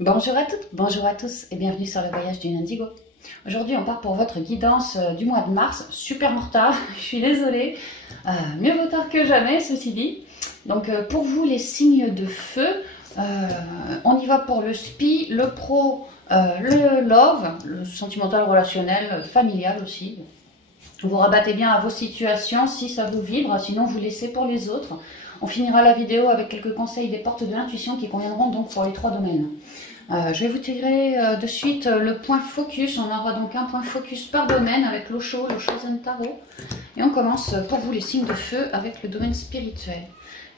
Bonjour à toutes, bonjour à tous et bienvenue sur le voyage du Indigo. Aujourd'hui on part pour votre guidance du mois de mars, super en retard, je suis désolée, mieux vaut tard que jamais ceci dit. Donc pour vous les signes de feu, on y va pour le SPI, le pro, le love, le sentimental, relationnel, familial aussi. Vous rabattez bien à vos situations si ça vous vibre, sinon vous laissez pour les autres. On finira la vidéo avec quelques conseils des portes de l'intuition qui conviendront donc pour les trois domaines. Je vais vous tirer de suite le point focus. On aura donc un point focus par domaine avec l'Osho, le Chosen Tarot. Et on commence pour vous les signes de feu avec le domaine spirituel.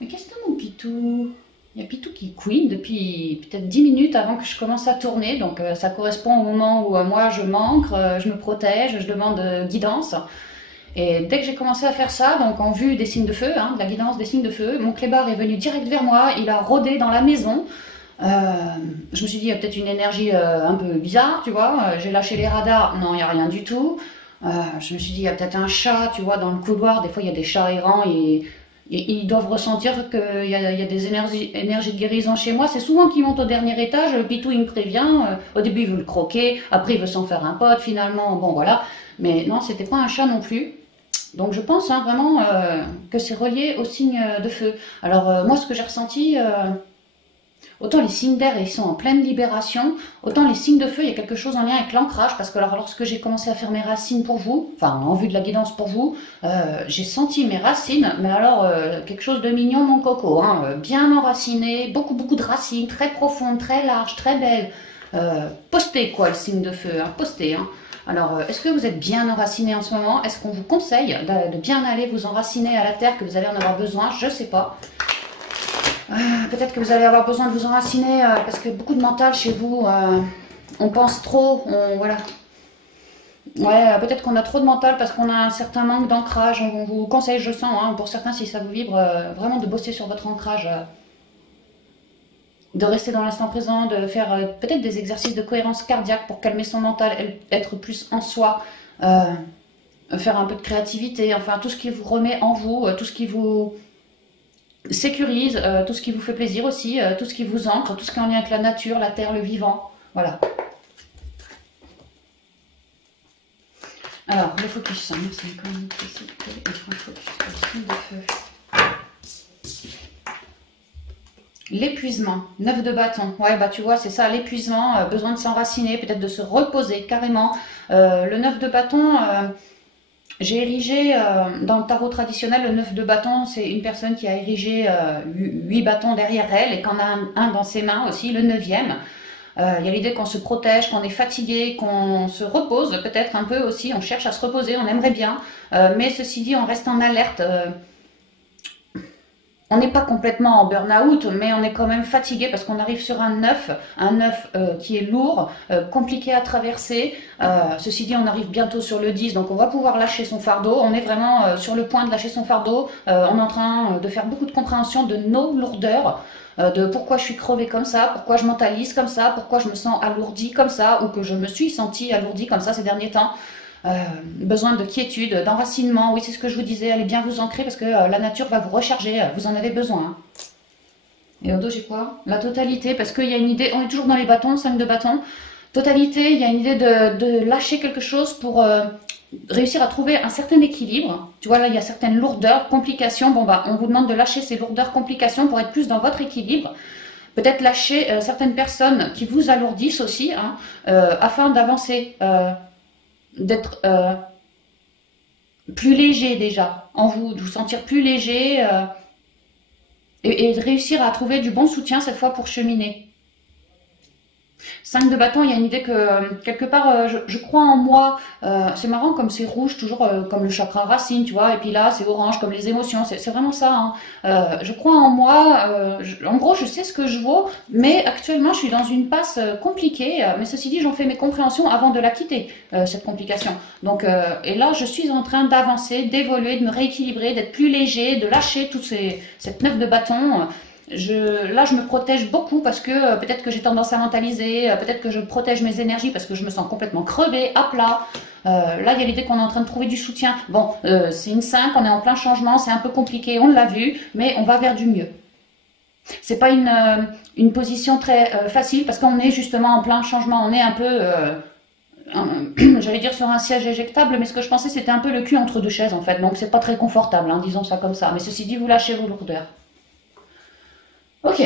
Mais qu'est-ce que mon Pitou? Il y a Pitou qui couine depuis peut-être 10 minutes avant que je commence à tourner. Donc ça correspond au moment où moi je m'ancre, je me protège, je demande guidance. Et dès que j'ai commencé à faire ça, donc en vue des signes de feu, de la guidance des signes de feu, mon clébard est venu direct vers moi, il a rôdé dans la maison. Je me suis dit, il y a peut-être une énergie un peu bizarre, tu vois. J'ai lâché les radars, non, il n'y a rien du tout. Je me suis dit, il y a peut-être un chat, tu vois, dans le couloir. Des fois, il y a des chats errants et ils doivent ressentir qu'il y a des énergies de guérison chez moi. C'est souvent qu'ils montent au dernier étage, le Pitou, il me prévient. Au début, il veut le croquer, après, il veut s'en faire un pote, finalement, bon, voilà. Mais non, c'était pas un chat non plus. Donc je pense vraiment que c'est relié aux signes de feu. Alors moi ce que j'ai ressenti, autant les signes d'air ils sont en pleine libération, autant les signes de feu il y a quelque chose en lien avec l'ancrage, parce que alors, lorsque j'ai commencé à faire mes racines pour vous, enfin en vue de la guidance pour vous, j'ai senti mes racines, mais alors quelque chose de mignon mon coco, bien enraciné, beaucoup de racines, très profondes, très larges, très belles, posté quoi le signe de feu, posté. Alors, est-ce que vous êtes bien enraciné en ce moment? Est-ce qu'on vous conseille de bien aller vous enraciner à la terre, que vous allez en avoir besoin? Je ne sais pas. Peut-être que vous allez avoir besoin de vous enraciner parce que beaucoup de mental chez vous, on pense trop, voilà. Ouais, peut-être qu'on a trop de mental parce qu'on a un certain manque d'ancrage. On vous conseille, je sens, pour certains, si ça vous vibre, vraiment de bosser sur votre ancrage. De rester dans l'instant présent, de faire peut-être des exercices de cohérence cardiaque pour calmer son mental, être plus en soi, faire un peu de créativité, enfin tout ce qui vous remet en vous, tout ce qui vous sécurise, tout ce qui vous fait plaisir aussi, tout ce qui vous ancre, tout ce qui est en lien avec la nature, la terre, le vivant, voilà. Alors, le focus, merci encore une focus, le signe de feu. L'épuisement, 9 de bâton, ouais bah tu vois c'est ça l'épuisement, besoin de s'enraciner, peut-être de se reposer carrément. Le 9 de bâton, j'ai érigé dans le tarot traditionnel, le 9 de bâton c'est une personne qui a érigé 8 bâtons derrière elle et qu'en a un dans ses mains aussi, le 9e. Il y a l'idée qu'on se protège, qu'on est fatigué, qu'on se repose peut-être un peu aussi, on cherche à se reposer, on aimerait bien, mais ceci dit on reste en alerte. On n'est pas complètement en burn-out, mais on est quand même fatigué parce qu'on arrive sur un 9 qui est lourd, compliqué à traverser. Ceci dit, on arrive bientôt sur le 10, donc on va pouvoir lâcher son fardeau. On est vraiment sur le point de lâcher son fardeau. On est en train de faire beaucoup de compréhension de nos lourdeurs, de pourquoi je suis crevée comme ça, pourquoi je mentalise comme ça, pourquoi je me sens alourdie comme ça, ou que je me suis sentie alourdie comme ça ces derniers temps. Besoin de quiétude, d'enracinement, oui c'est ce que je vous disais, allez bien vous ancrer parce que la nature va vous recharger, vous en avez besoin. Et au dos j'ai quoi? La totalité, parce qu'il y a une idée, on est toujours dans les bâtons, 5 de bâtons, totalité, il y a une idée de lâcher quelque chose pour réussir à trouver un certain équilibre. Tu vois là il y a certaines lourdeurs, complications, bon bah on vous demande de lâcher ces lourdeurs, complications pour être plus dans votre équilibre. Peut-être lâcher certaines personnes qui vous alourdissent aussi, afin d'avancer. D'être plus léger déjà en vous, de vous sentir plus léger et de réussir à trouver du bon soutien cette fois pour cheminer. 5 de bâton, il y a une idée que quelque part je crois en moi, c'est marrant comme c'est rouge toujours comme le chakra racine tu vois, et puis là c'est orange comme les émotions, c'est vraiment ça, je crois en moi, en gros je sais ce que je vaux, mais actuellement je suis dans une passe compliquée, mais ceci dit j'en fais mes compréhensions avant de la quitter, cette complication, donc et là je suis en train d'avancer, d'évoluer, de me rééquilibrer, d'être plus léger, de lâcher cette 9 de bâton. Là, je me protège beaucoup parce que peut-être que j'ai tendance à mentaliser, peut-être que je protège mes énergies parce que je me sens complètement crevée, à plat. Là, il y a l'idée qu'on est en train de trouver du soutien. Bon, c'est une 5, on est en plein changement, c'est un peu compliqué, on l'a vu, mais on va vers du mieux. C'est pas une position très facile parce qu'on est justement en plein changement. On est un peu, j'allais dire sur un siège éjectable, mais ce que je pensais c'était un peu le cul entre deux chaises en fait. Donc c'est pas très confortable, hein, disons ça comme ça. Mais ceci dit, vous lâchez vos lourdeurs. Ok.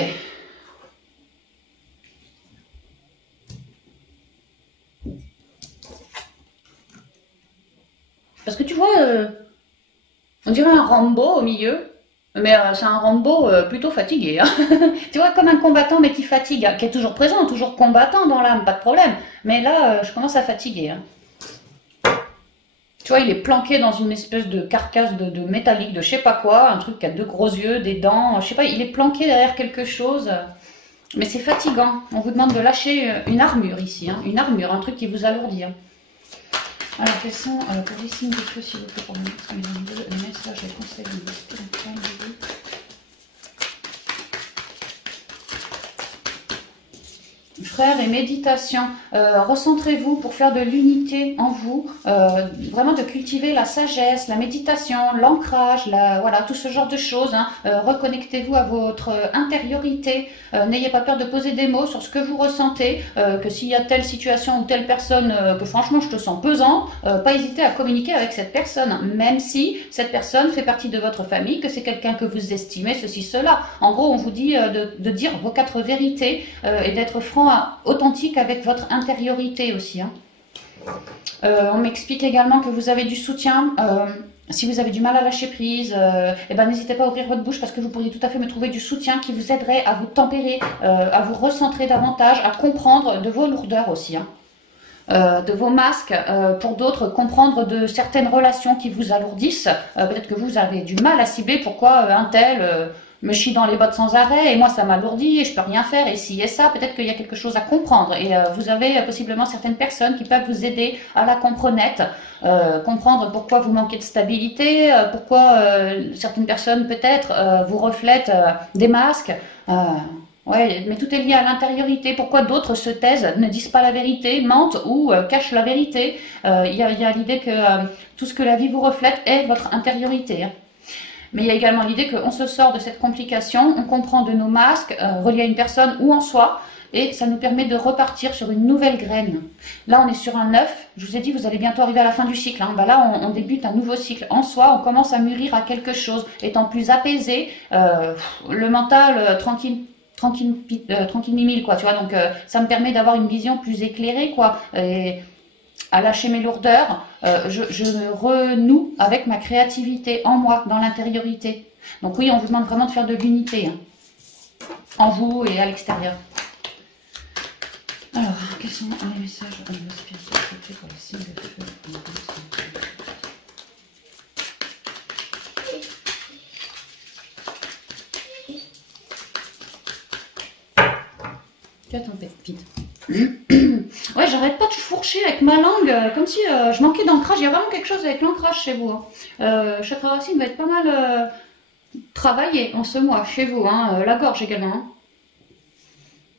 Parce que tu vois, on dirait un Rambo au milieu. Mais c'est un Rambo plutôt fatigué. Hein. Tu vois, comme un combattant, mais qui fatigue, hein, qui est toujours présent, toujours combattant dans l'âme, pas de problème. Mais là, je commence à fatiguer. Hein. Tu vois, il est planqué dans une espèce de carcasse de métallique, de je sais pas quoi, un truc qui a deux gros yeux, des dents, je sais pas, il est planqué derrière quelque chose. Mais c'est fatigant. On vous demande de lâcher une armure ici, hein, une armure, un truc qui vous alourdit. Hein. Alors, quels sont pour les signes de feu, s'il vous plaît, pour le message, les conseils de frères et méditation, recentrez-vous pour faire de l'unité en vous, vraiment de cultiver la sagesse, la méditation, l'ancrage, voilà, tout ce genre de choses. Hein. Reconnectez-vous à votre intériorité, n'ayez pas peur de poser des mots sur ce que vous ressentez, que s'il y a telle situation ou telle personne que franchement je te sens pesant, pas hésiter à communiquer avec cette personne, même si cette personne fait partie de votre famille, que c'est quelqu'un que vous estimez, ceci, cela. En gros, on vous dit de dire vos 4 vérités et d'être franc, authentique avec votre intériorité aussi. Hein. On m'explique également que vous avez du soutien. Si vous avez du mal à lâcher prise, eh ben, n'hésitez pas à ouvrir votre bouche parce que vous pourriez tout à fait me trouver du soutien qui vous aiderait à vous tempérer, à vous recentrer davantage, à comprendre de vos lourdeurs aussi. Hein. De vos masques, pour d'autres, comprendre de certaines relations qui vous alourdissent. Peut-être que vous avez du mal à cibler pourquoi un tel me chie dans les bottes sans arrêt et moi ça m'alourdit et je peux rien faire et ci et ça. Peut-être qu'il y a quelque chose à comprendre et vous avez possiblement certaines personnes qui peuvent vous aider à la comprenetre, comprendre pourquoi vous manquez de stabilité, pourquoi certaines personnes peut-être vous reflètent des masques. Ouais, mais tout est lié à l'intériorité. Pourquoi d'autres se taisent, ne disent pas la vérité, mentent ou cachent la vérité. Il y a l'idée que tout ce que la vie vous reflète est votre intériorité. Hein. Mais il y a également l'idée qu'on se sort de cette complication, on comprend de nos masques reliés à une personne ou en soi, et ça nous permet de repartir sur une nouvelle graine. Là, on est sur un œuf. Je vous ai dit, vous allez bientôt arriver à la fin du cycle. Hein. Bah là, on débute un nouveau cycle. En soi, on commence à mûrir à quelque chose, étant plus apaisé, le mental tranquille mimile, quoi, tu vois. Donc, ça me permet d'avoir une vision plus éclairée, quoi. Et à lâcher mes lourdeurs, je me renoue avec ma créativité en moi, dans l'intériorité. Donc oui, on vous demande vraiment de faire de l'unité, hein, en vous et à l'extérieur. Alors, quels sont les messages de la spiritualité pour les signes de feu? Tu as ton vite. Ouais, j'arrête pas de fourcher avec ma langue, comme si je manquais d'ancrage. Il y a vraiment quelque chose avec l'ancrage chez vous. Hein. Chakra racine va être pas mal travaillé en ce mois chez vous. Hein. La gorge également. Hein.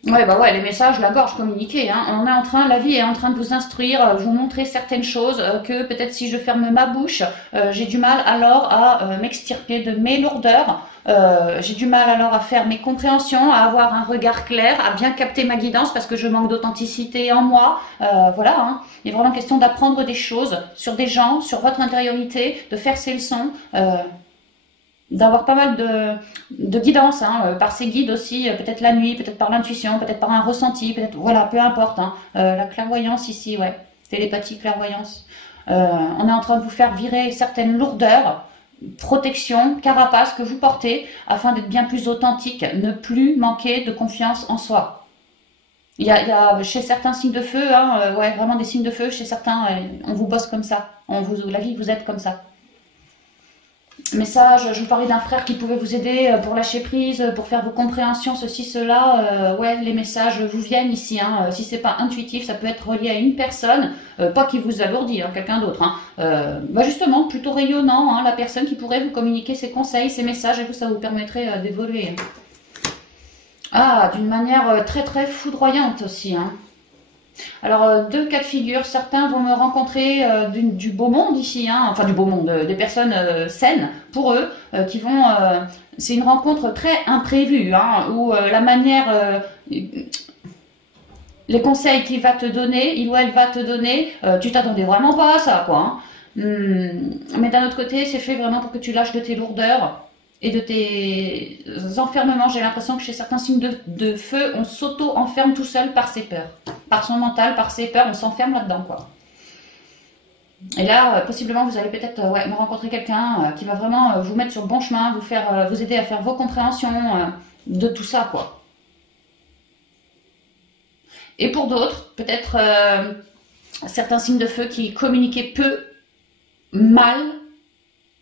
Ouais, bah ouais, les messages, la gorge communiquée. Hein. On est en train, la vie est en train de vous instruire, vous montrer certaines choses que peut-être si je ferme ma bouche, j'ai du mal alors à m'extirper de mes lourdeurs. J'ai du mal alors à faire mes compréhensions, à avoir un regard clair, à bien capter ma guidance parce que je manque d'authenticité en moi. Voilà, hein. Il est vraiment question d'apprendre des choses sur des gens, sur votre intériorité, de faire ses leçons, d'avoir pas mal de guidance hein, par ses guides aussi, peut-être la nuit, peut-être par l'intuition, peut-être par un ressenti, peut-être, voilà, peu importe. Hein. La clairvoyance ici, ouais, télépathie, clairvoyance. On est en train de vous faire virer certaines lourdeurs, protection, carapace que vous portez afin d'être bien plus authentique, ne plus manquer de confiance en soi. Il y a chez certains signes de feu, hein, ouais, vraiment des signes de feu, chez certains, on vous bosse comme ça, la vie vous aide comme ça. Message, je vous parlais d'un frère qui pouvait vous aider pour lâcher prise, pour faire vos compréhensions, ceci, cela. Ouais, les messages vous viennent ici. Hein. Si c'est pas intuitif, ça peut être relié à une personne, pas qui vous alourdit, hein, quelqu'un d'autre. Hein. Bah justement, plutôt rayonnant, hein, la personne qui pourrait vous communiquer ses conseils, ses messages, et tout ça vous permettrait d'évoluer. Hein. Ah, d'une manière très très foudroyante aussi. Hein. Alors, deux cas de figure. Certains vont me rencontrer du beau monde ici, hein, enfin du beau monde, des personnes saines pour eux, qui vont... c'est une rencontre très imprévue, hein, où la manière... les conseils qu'il va te donner, il ou elle va te donner, tu t'attendais vraiment pas à ça, quoi. Hein. Mais d'un autre côté, c'est fait vraiment pour que tu lâches de tes lourdeurs et de tes enfermements. J'ai l'impression que chez certains signes de feu, on s'auto-enferme tout seul par ses peurs. Par son mental, par ses peurs, on s'enferme là-dedans, quoi. Et là, possiblement, vous allez peut-être me rencontrer quelqu'un qui va vraiment vous mettre sur le bon chemin, vous aider à faire vos compréhensions de tout ça, quoi. Et pour d'autres, peut-être certains signes de feu qui communiquaient peu, mal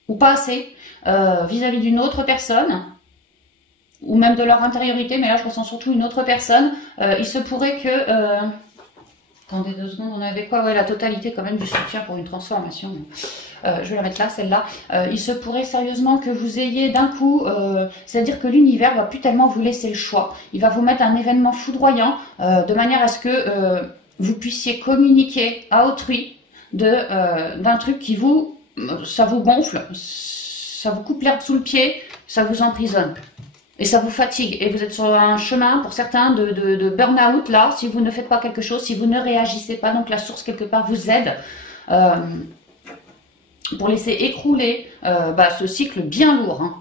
ou pas assez vis-à-vis d'une autre personne, ou même de leur intériorité, mais là je ressens surtout une autre personne. Il se pourrait que... attendez 2 secondes, on avait quoi? Ouais, la totalité quand même du soutien pour une transformation. Je vais la mettre là, celle-là. Il se pourrait sérieusement que vous ayez d'un coup, c'est-à-dire que l'univers va plus tellement vous laisser le choix. Il va vous mettre un événement foudroyant de manière à ce que vous puissiez communiquer à autrui d'un truc qui ça vous gonfle, ça vous coupe l'herbe sous le pied, ça vous emprisonne. Et ça vous fatigue. Et vous êtes sur un chemin, pour certains, de burn-out, là, si vous ne faites pas quelque chose, si vous ne réagissez pas. Donc la source, quelque part, vous aide pour laisser écrouler ce cycle bien lourd. Hein.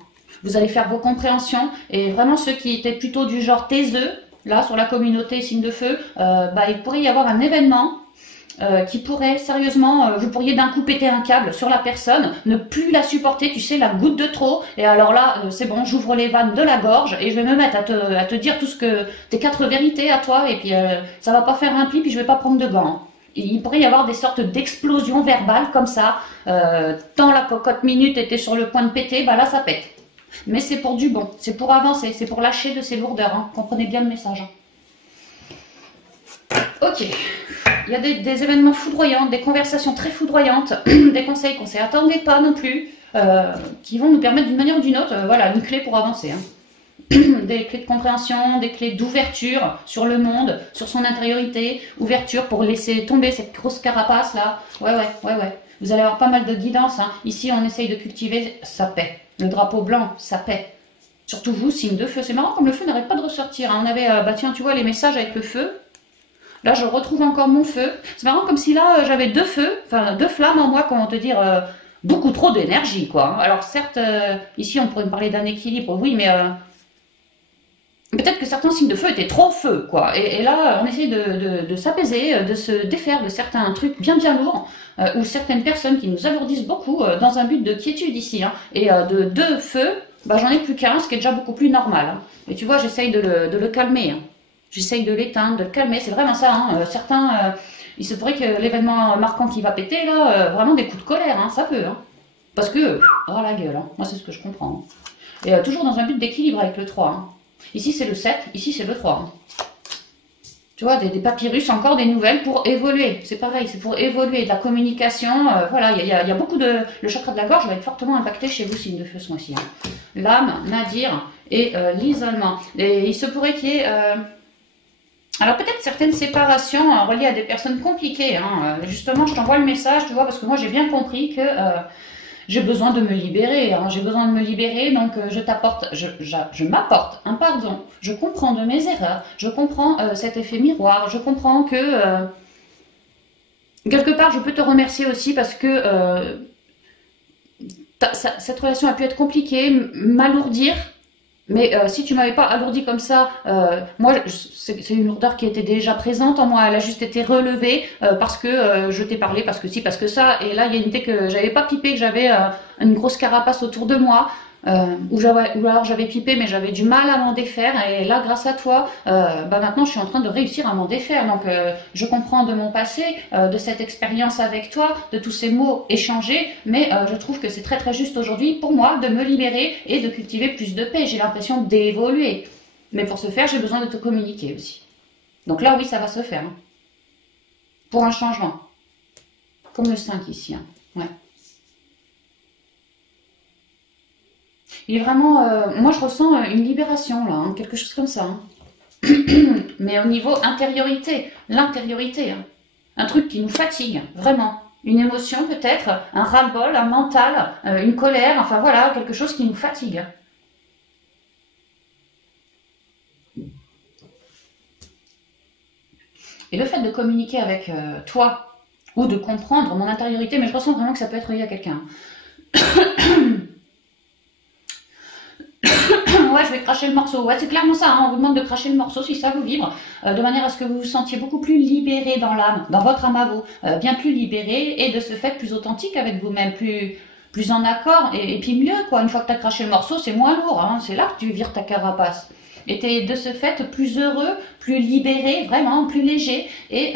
Vous allez faire vos compréhensions. Et vraiment, ceux qui étaient plutôt du genre taiseux, là, sur la communauté signe de feu, il pourrait y avoir un événement qui pourrait sérieusement, vous pourriez d'un coup péter un câble sur la personne, ne plus la supporter, tu sais, la goutte de trop, et alors là, c'est bon, j'ouvre les vannes de la gorge, et je vais me mettre à te dire tout ce que, tes 4 vérités à toi, et puis ça va pas faire un pli, puis je vais pas prendre de gants. Il pourrait y avoir des sortes d'explosions verbales comme ça, tant la cocotte minute était sur le point de péter, là ça pète. Mais c'est pour du bon, c'est pour avancer, c'est pour lâcher de ces lourdeurs, hein. Comprenez bien le message. Hein. Ok. Il y a des événements foudroyants, des conversations très foudroyantes, des conseils qu'on ne s'attendait pas non plus, qui vont nous permettre d'une manière ou d'une autre, voilà, une clé pour avancer. Hein. Des clés de compréhension, des clés d'ouverture sur le monde, sur son intériorité, ouverture pour laisser tomber cette grosse carapace là. Ouais. Vous allez avoir pas mal de guidance. Hein. Ici, on essaye de cultiver sa paix. Le drapeau blanc, sa paix. Surtout vous, signe de feu. C'est marrant comme le feu n'arrête pas de ressortir. Hein. On avait, tiens, tu vois les messages avec le feu. Là, je retrouve encore mon feu. C'est marrant comme si là, j'avais 2 feux, enfin 2 flammes en moi, comment te dire, beaucoup trop d'énergie, quoi. Alors certes, ici, on pourrait me parler d'un équilibre, oui, mais peut-être que certains signes de feu étaient trop feu, quoi. Et là, on essaie de s'apaiser, de se défaire de certains trucs bien lourds, ou certaines personnes qui nous alourdissent beaucoup, dans un but de quiétude ici. Hein. Et de 2 feux, j'en ai plus qu'un, ce qui est déjà beaucoup plus normal. Hein. Et tu vois, j'essaye de le calmer. Hein. J'essaye de l'éteindre, de le calmer, c'est vraiment ça. Hein. Certains, il se pourrait que l'événement marquant qui va péter, là, vraiment des coups de colère, hein, ça peut. Hein. Parce que, oh la gueule, hein. Moi c'est ce que je comprends. Hein. Et toujours dans un but d'équilibre avec le 3. Hein. Ici c'est le 7, ici c'est le 3. Hein. Tu vois, des papyrus, encore des nouvelles pour évoluer. C'est pareil, c'est pour évoluer, de la communication. Voilà, il y a beaucoup de... Le chakra de la gorge va être fortement impacté chez vous, signe de feu ce mois-ci. Hein. L'âme, Nadir et l'isolement. Et il se pourrait qu'il y ait... Alors peut-être certaines séparations reliées à des personnes compliquées. Hein. Justement, je t'envoie le message, tu vois, parce que moi j'ai bien compris que j'ai besoin de me libérer. Hein. J'ai besoin de me libérer, donc je m'apporte un pardon. Je comprends de mes erreurs. Je comprends cet effet miroir. Je comprends que quelque part je peux te remercier aussi parce que cette relation a pu être compliquée, m'alourdir. Mais si tu m'avais pas alourdi comme ça, moi, c'est une lourdeur qui était déjà présente en moi. Elle a juste été relevée parce que je t'ai parlé, parce que si, parce que ça. Et là, il y a une idée que j'avais pas pipé, que j'avais une grosse carapace autour de moi. Ou alors j'avais pipé, mais j'avais du mal à m'en défaire. Et là, grâce à toi, maintenant, je suis en train de réussir à m'en défaire. Donc, je comprends de mon passé, de cette expérience avec toi, de tous ces mots échangés. Mais je trouve que c'est très très juste aujourd'hui pour moi de me libérer et de cultiver plus de paix. J'ai l'impression d'évoluer. Mais pour ce faire, j'ai besoin de te communiquer aussi. Donc là, oui, ça va se faire. Hein. Pour un changement. Comme le 5 ici. Hein. Ouais. Il est vraiment... moi, je ressens une libération, là. Hein, quelque chose comme ça. Hein. mais au niveau intériorité, l'intériorité, hein. Un truc qui nous fatigue, vraiment. Une émotion peut-être, un ras-le-bol, un mental, une colère, enfin voilà, quelque chose qui nous fatigue. Et le fait de communiquer avec toi, ou de comprendre mon intériorité, mais je ressens vraiment que ça peut être lié à quelqu'un. Ouais, je vais cracher le morceau. Ouais, c'est clairement ça, hein. On vous demande de cracher le morceau si ça vous vibre, de manière à ce que vous vous sentiez beaucoup plus libéré dans l'âme, dans votre âme à vous, bien plus libéré, et de ce fait plus authentique avec vous-même, plus en accord, et puis mieux, quoi. Une fois que tu as craché le morceau, c'est moins lourd, hein. C'est là que tu vires ta carapace. Et tu es de ce fait plus heureux, plus libéré, vraiment, plus léger, et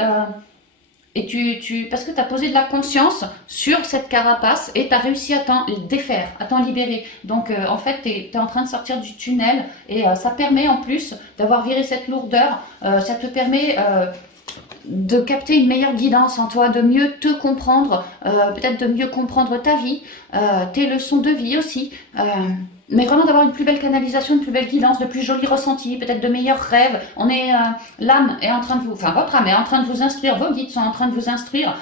parce que tu as posé de la conscience sur cette carapace et tu as réussi à t'en défaire, à t'en libérer. Donc en fait, tu es en train de sortir du tunnel et ça permet en plus d'avoir viré cette lourdeur, ça te permet de capter une meilleure guidance en toi, de mieux te comprendre, peut-être de mieux comprendre ta vie, tes leçons de vie aussi. Mais vraiment d'avoir une plus belle canalisation, une plus belle guidance, de plus jolis ressentis, peut-être de meilleurs rêves. L'âme est en train de vous, enfin votre âme est en train de vous instruire, vos guides sont en train de vous instruire.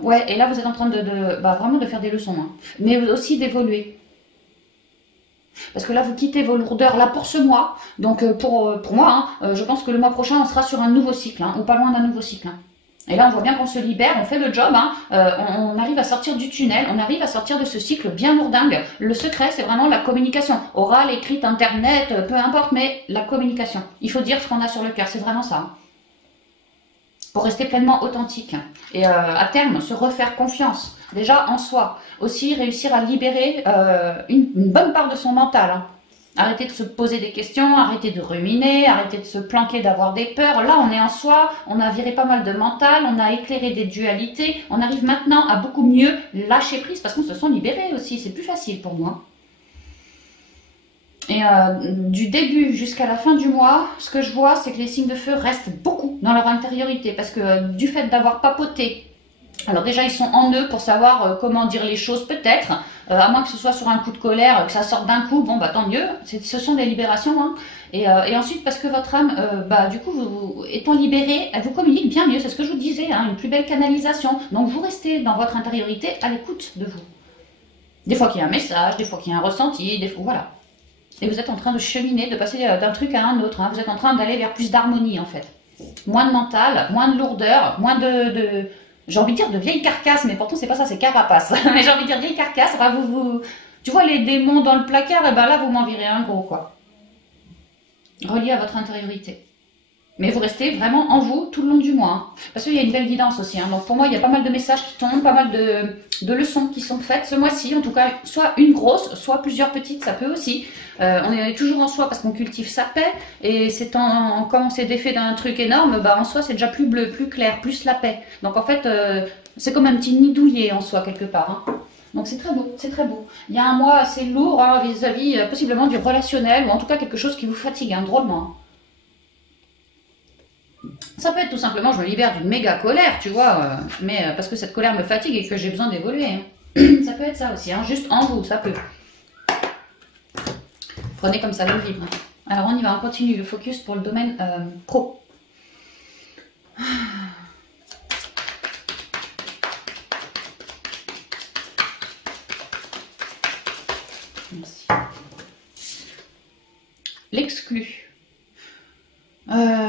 Ouais, et là vous êtes en train vraiment de faire des leçons, hein. Mais aussi d'évoluer. Parce que là vous quittez vos lourdeurs là pour ce mois. Donc pour moi, hein, je pense que le mois prochain on sera sur un nouveau cycle, hein, ou pas loin d'un nouveau cycle, hein. Et là, on voit bien qu'on se libère, on fait le job, hein, on arrive à sortir du tunnel, on arrive à sortir de ce cycle bien lourdingue. Le secret, c'est vraiment la communication. Orale, écrite, internet, peu importe, mais la communication. Il faut dire ce qu'on a sur le cœur, c'est vraiment ça, hein. Pour rester pleinement authentique. Et à terme, se refaire confiance, déjà en soi. Aussi, réussir à libérer une bonne part de son mental, hein. Arrêtez de se poser des questions, arrêtez de ruminer, arrêtez de se planquer, d'avoir des peurs. Là, on est en soi, on a viré pas mal de mental, on a éclairé des dualités. On arrive maintenant à beaucoup mieux lâcher prise parce qu'on se sent libéré aussi. C'est plus facile pour moi. Et du début jusqu'à la fin du mois, ce que je vois, c'est que les signes de feu restent beaucoup dans leur intériorité parce que du fait d'avoir papoté, alors déjà ils sont en eux pour savoir comment dire les choses peut-être, à moins que ce soit sur un coup de colère, que ça sorte d'un coup, bon bah tant mieux, ce sont des libérations, hein. Et ensuite parce que votre âme, du coup étant libérée, elle vous communique bien mieux, c'est ce que je vous disais, hein, une plus belle canalisation, donc vous restez dans votre intériorité à l'écoute de vous. Des fois qu'il y a un message, des fois qu'il y a un ressenti, des fois voilà. Et vous êtes en train de cheminer, de passer d'un truc à un autre, hein. Vous êtes en train d'aller vers plus d'harmonie en fait. Moins de mental, moins de lourdeur, moins j'ai envie de dire de vieille carcasse, mais pourtant c'est pas ça, c'est carapace. Mais j'ai envie de dire vieille carcasse, enfin, tu vois les démons dans le placard, et ben là vous m'en virez un gros quoi. Relié à votre intériorité. Mais vous restez vraiment en vous tout le long du mois, hein. Parce qu'il y a une belle guidance aussi, hein. Donc pour moi il y a pas mal de messages qui tombent, pas mal de leçons qui sont faites ce mois-ci, en tout cas soit une grosse, soit plusieurs petites, ça peut aussi. On est toujours en soi parce qu'on cultive sa paix, et c'est quand on s'est défait d'un truc énorme, bah en soi c'est déjà plus bleu, plus clair, plus la paix. Donc en fait c'est comme un petit nid douillet en soi quelque part, hein. Donc c'est très beau, c'est très beau. Il y a un mois assez lourd, hein, vis-à-vis possiblement du relationnel, ou en tout cas quelque chose qui vous fatigue, hein, drôlement, hein. Ça peut être tout simplement, je me libère d'une méga colère, tu vois, mais parce que cette colère me fatigue et que j'ai besoin d'évoluer, hein. Ça peut être ça aussi, hein, juste en vous, ça peut. Prenez comme ça le vibre. Alors on y va, on continue le focus pour le domaine pro. Merci. L'exclu.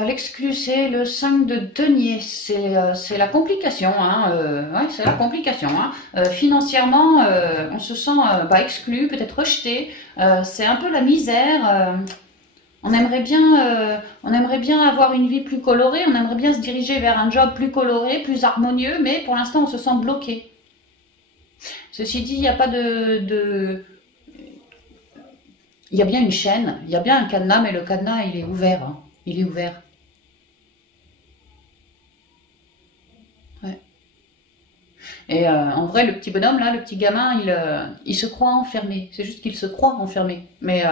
L'exclu, c'est le 5 de denier, c'est la complication, hein, ouais, c'est la complication, hein. Financièrement, on se sent exclu, peut-être rejeté, c'est un peu la misère, on aimerait bien avoir une vie plus colorée, on aimerait bien se diriger vers un job plus coloré, plus harmonieux, mais pour l'instant on se sent bloqué. Ceci dit, il n'y a pas il y a bien une chaîne, il y a bien un cadenas, mais le cadenas il est ouvert, hein. Il est ouvert. Ouais. Et en vrai, le petit bonhomme, là, le petit gamin, il se croit enfermé. C'est juste qu'il se croit enfermé. Mais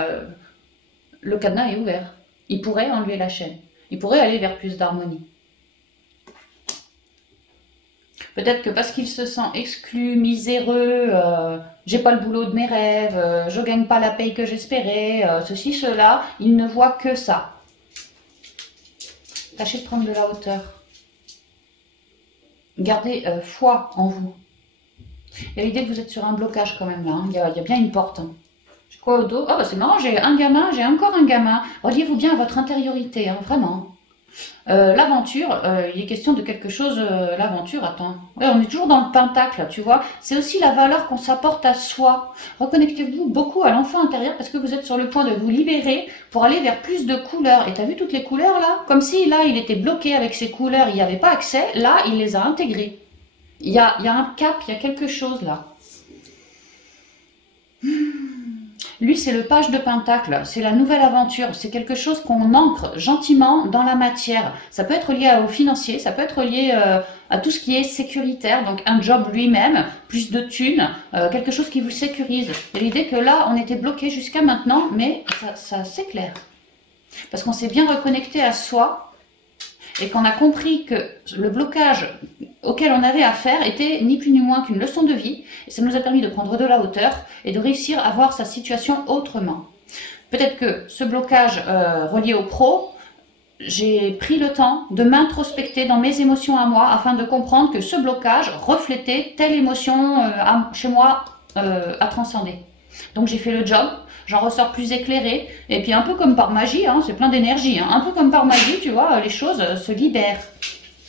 le cadenas est ouvert. Il pourrait enlever la chaîne. Il pourrait aller vers plus d'harmonie. Peut-être que parce qu'il se sent exclu, miséreux, j'ai pas le boulot de mes rêves, je gagne pas la paye que j'espérais, ceci, cela, il ne voit que ça. Tâchez de prendre de la hauteur. Gardez foi en vous. Il y a l'idée que vous êtes sur un blocage quand même là. Hein. Il y a bien une porte. Hein. J'ai quoi au dos? Ah bah c'est marrant, j'ai un gamin, j'ai encore un gamin. Reliez-vous bien à votre intériorité, hein, vraiment. L'aventure, il est question de quelque chose, l'aventure, attends. Ouais, on est toujours dans le pentacle, tu vois. C'est aussi la valeur qu'on s'apporte à soi. Reconnectez-vous beaucoup à l'enfant intérieur parce que vous êtes sur le point de vous libérer pour aller vers plus de couleurs. Et t'as vu toutes les couleurs là? Comme si là, il était bloqué avec ces couleurs, il n'y avait pas accès. Là, il les a intégrées. Il y a un cap, il y a quelque chose là. Lui, c'est le page de pentacle, c'est la nouvelle aventure, c'est quelque chose qu'on ancre gentiment dans la matière. Ça peut être lié au financier, ça peut être lié à tout ce qui est sécuritaire, donc un job lui-même, plus de thunes, quelque chose qui vous sécurise. Il y a l'idée que là, on était bloqué jusqu'à maintenant, mais ça s'éclaire. Parce qu'on s'est bien reconnecté à soi et qu'on a compris que le blocage auquel on avait affaire était ni plus ni moins qu'une leçon de vie. Et ça nous a permis de prendre de la hauteur et de réussir à voir sa situation autrement. Peut-être que ce blocage relié au pro, j'ai pris le temps de m'introspecter dans mes émotions à moi afin de comprendre que ce blocage reflétait telle émotion chez moi à transcender. Donc j'ai fait le job, j'en ressors plus éclairée, et puis un peu comme par magie, hein, c'est plein d'énergie, hein, un peu comme par magie, tu vois, les choses se libèrent.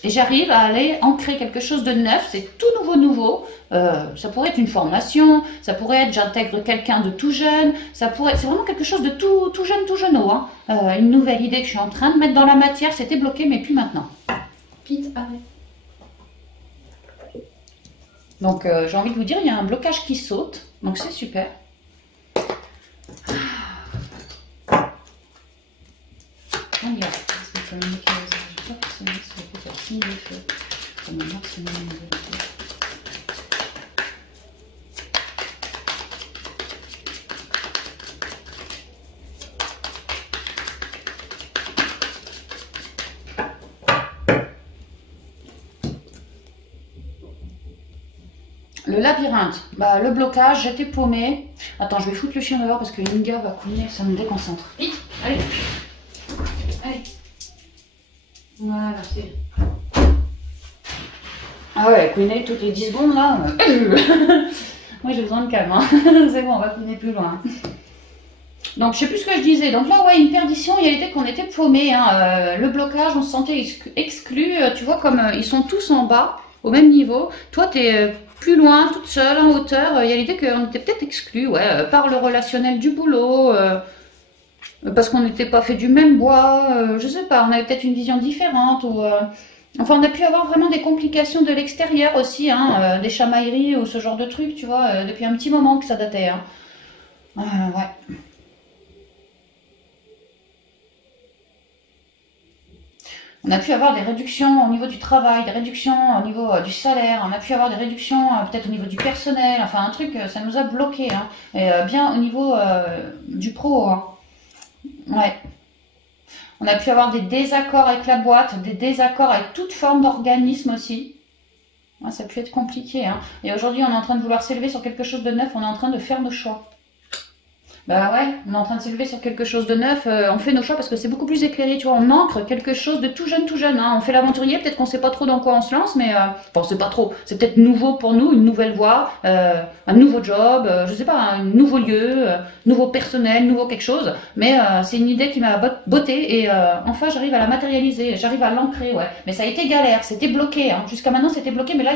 Et j'arrive à aller ancrer quelque chose de neuf, c'est tout nouveau. Ça pourrait être une formation, ça pourrait être j'intègre quelqu'un de tout jeune, c'est vraiment quelque chose de tout jeune, hein. Une nouvelle idée que je suis en train de mettre dans la matière, c'était bloqué, mais plus maintenant. Pete, arrête. Donc j'ai envie de vous dire, il y a un blocage qui saute, donc c'est super. Le labyrinthe, bah, le blocage, j'étais paumée. Attends, je vais foutre le chien dehors parce que Inga va couiner, ça me déconcentre. Vite, allez. Allez. Voilà, c'est... Ah ouais, couiner toutes les 10 secondes là. Moi j'ai besoin de calme, hein. C'est bon, on va couiner plus loin. Donc je sais plus ce que je disais. Donc là, ouais, une perdition, il y a l'idée qu'on était paumé. Hein. Le blocage, on se sentait exclu. Tu vois, comme ils sont tous en bas, au même niveau. Toi, tu es plus loin, toute seule, en hauteur. Il y a l'idée qu'on était peut-être exclu, ouais, par le relationnel du boulot. Parce qu'on n'était pas fait du même bois. Je sais pas, on avait peut-être une vision différente. Ou, enfin, on a pu avoir vraiment des complications de l'extérieur aussi. Hein, des chamailleries ou ce genre de trucs, tu vois. Depuis un petit moment que ça datait. Hein. Ouais. On a pu avoir des réductions au niveau du travail, des réductions au niveau du salaire, on a pu avoir des réductions peut-être au niveau du personnel, enfin un truc, ça nous a bloqué, hein. Et bien au niveau du pro. Hein. Ouais. On a pu avoir des désaccords avec la boîte, des désaccords avec toute forme d'organisme aussi. Ouais, ça a pu être compliqué. Hein. Et aujourd'hui, on est en train de vouloir s'élever sur quelque chose de neuf, on est en train de faire nos choix. Bah ouais, on est en train de s'élever sur quelque chose de neuf, on fait nos choix parce que c'est beaucoup plus éclairé, tu vois, on ancre quelque chose de tout jeune, hein. On fait l'aventurier, peut-être qu'on sait pas trop dans quoi on se lance, mais enfin on sait pas trop, c'est peut-être nouveau pour nous, une nouvelle voie, un nouveau job, je sais pas, un nouveau lieu, nouveau personnel, nouveau quelque chose, mais c'est une idée qui m'a botté et enfin j'arrive à la matérialiser, j'arrive à l'ancrer, ouais, mais ça a été galère, c'était bloqué, hein. Jusqu'à maintenant c'était bloqué, mais là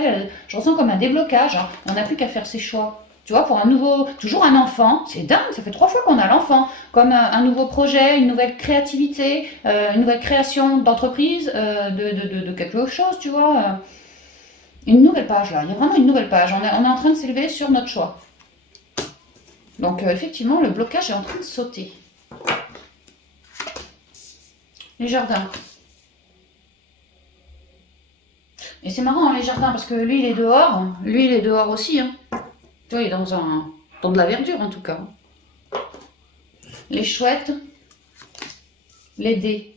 je ressens comme un déblocage, hein. On n'a plus qu'à faire ses choix. Tu vois, pour un nouveau, toujours un enfant, c'est dingue, ça fait 3 fois qu'on a l'enfant, comme un nouveau projet, une nouvelle créativité, une nouvelle création d'entreprise, de quelque chose, tu vois. Une nouvelle page là, il y a vraiment une nouvelle page, on est en train de s'élever sur notre choix. Donc effectivement, le blocage est en train de sauter. Les jardins. Et c'est marrant, hein, les jardins, parce que lui il est dehors aussi, hein. Tu vois, il est dans de la verdure en tout cas. Les chouettes, les dés.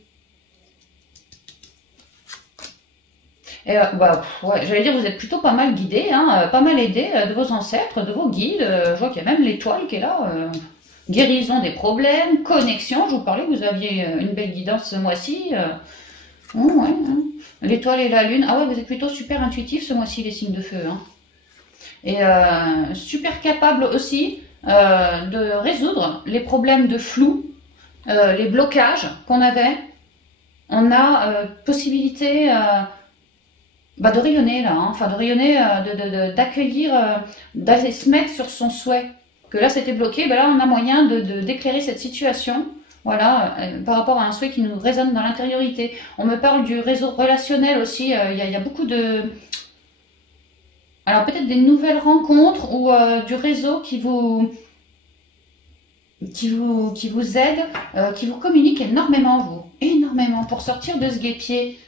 Et bah, ouais, j'allais dire, vous êtes plutôt pas mal guidés, hein, pas mal aidés de vos ancêtres, de vos guides. Je vois qu'il y a même l'étoile qui est là. Guérison des problèmes, connexion. Je vous parlais, vous aviez une belle guidance ce mois-ci. Oh, ouais, hein. L'étoile et la lune. Ah ouais, vous êtes plutôt super intuitif ce mois-ci, les signes de feu. Hein. Et super capable aussi de résoudre les problèmes de flou, les blocages qu'on avait. On a possibilité de rayonner là, hein. Enfin de rayonner, d'accueillir, d'aller se mettre sur son souhait. Que là c'était bloqué, ben là on a moyen d'éclairer cette situation. Voilà, par rapport à un souhait qui nous résonne dans l'intériorité. On me parle du réseau relationnel aussi. Il y a beaucoup de... Alors peut-être des nouvelles rencontres ou du réseau qui vous aide, qui vous communique énormément, vous. Énormément, pour sortir de ce guêpier.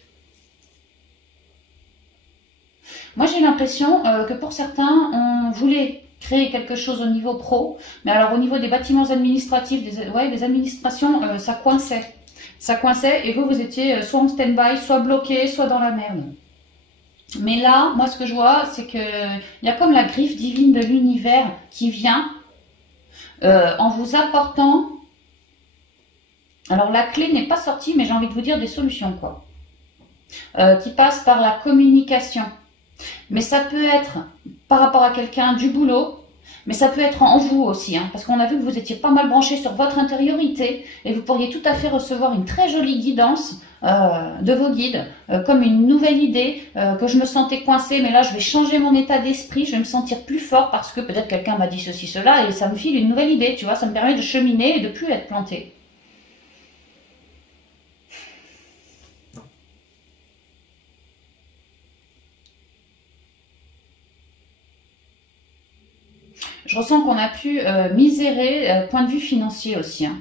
Moi, j'ai l'impression que pour certains, on voulait créer quelque chose au niveau pro, mais alors au niveau des bâtiments administratifs, des administrations, ça coinçait. Ça coinçait et vous étiez soit en stand-by, soit bloqué, soit dans la merde. Mais là, moi, ce que je vois, c'est qu'il y a comme la griffe divine de l'univers qui vient en vous apportant... Alors, la clé n'est pas sortie, mais j'ai envie de vous dire des solutions, quoi. Qui passent par la communication. Mais ça peut être par rapport à quelqu'un du boulot, mais ça peut être en vous aussi, hein, parce qu'on a vu que vous étiez pas mal branché sur votre intériorité et vous pourriez tout à fait recevoir une très jolie guidance de vos guides, comme une nouvelle idée, que je me sentais coincée, mais là je vais changer mon état d'esprit, je vais me sentir plus fort parce que peut-être quelqu'un m'a dit ceci, cela, et ça me file une nouvelle idée, tu vois, ça me permet de cheminer et de plus être plantée. Je ressens qu'on a pu misérer, point de vue financier aussi, hein.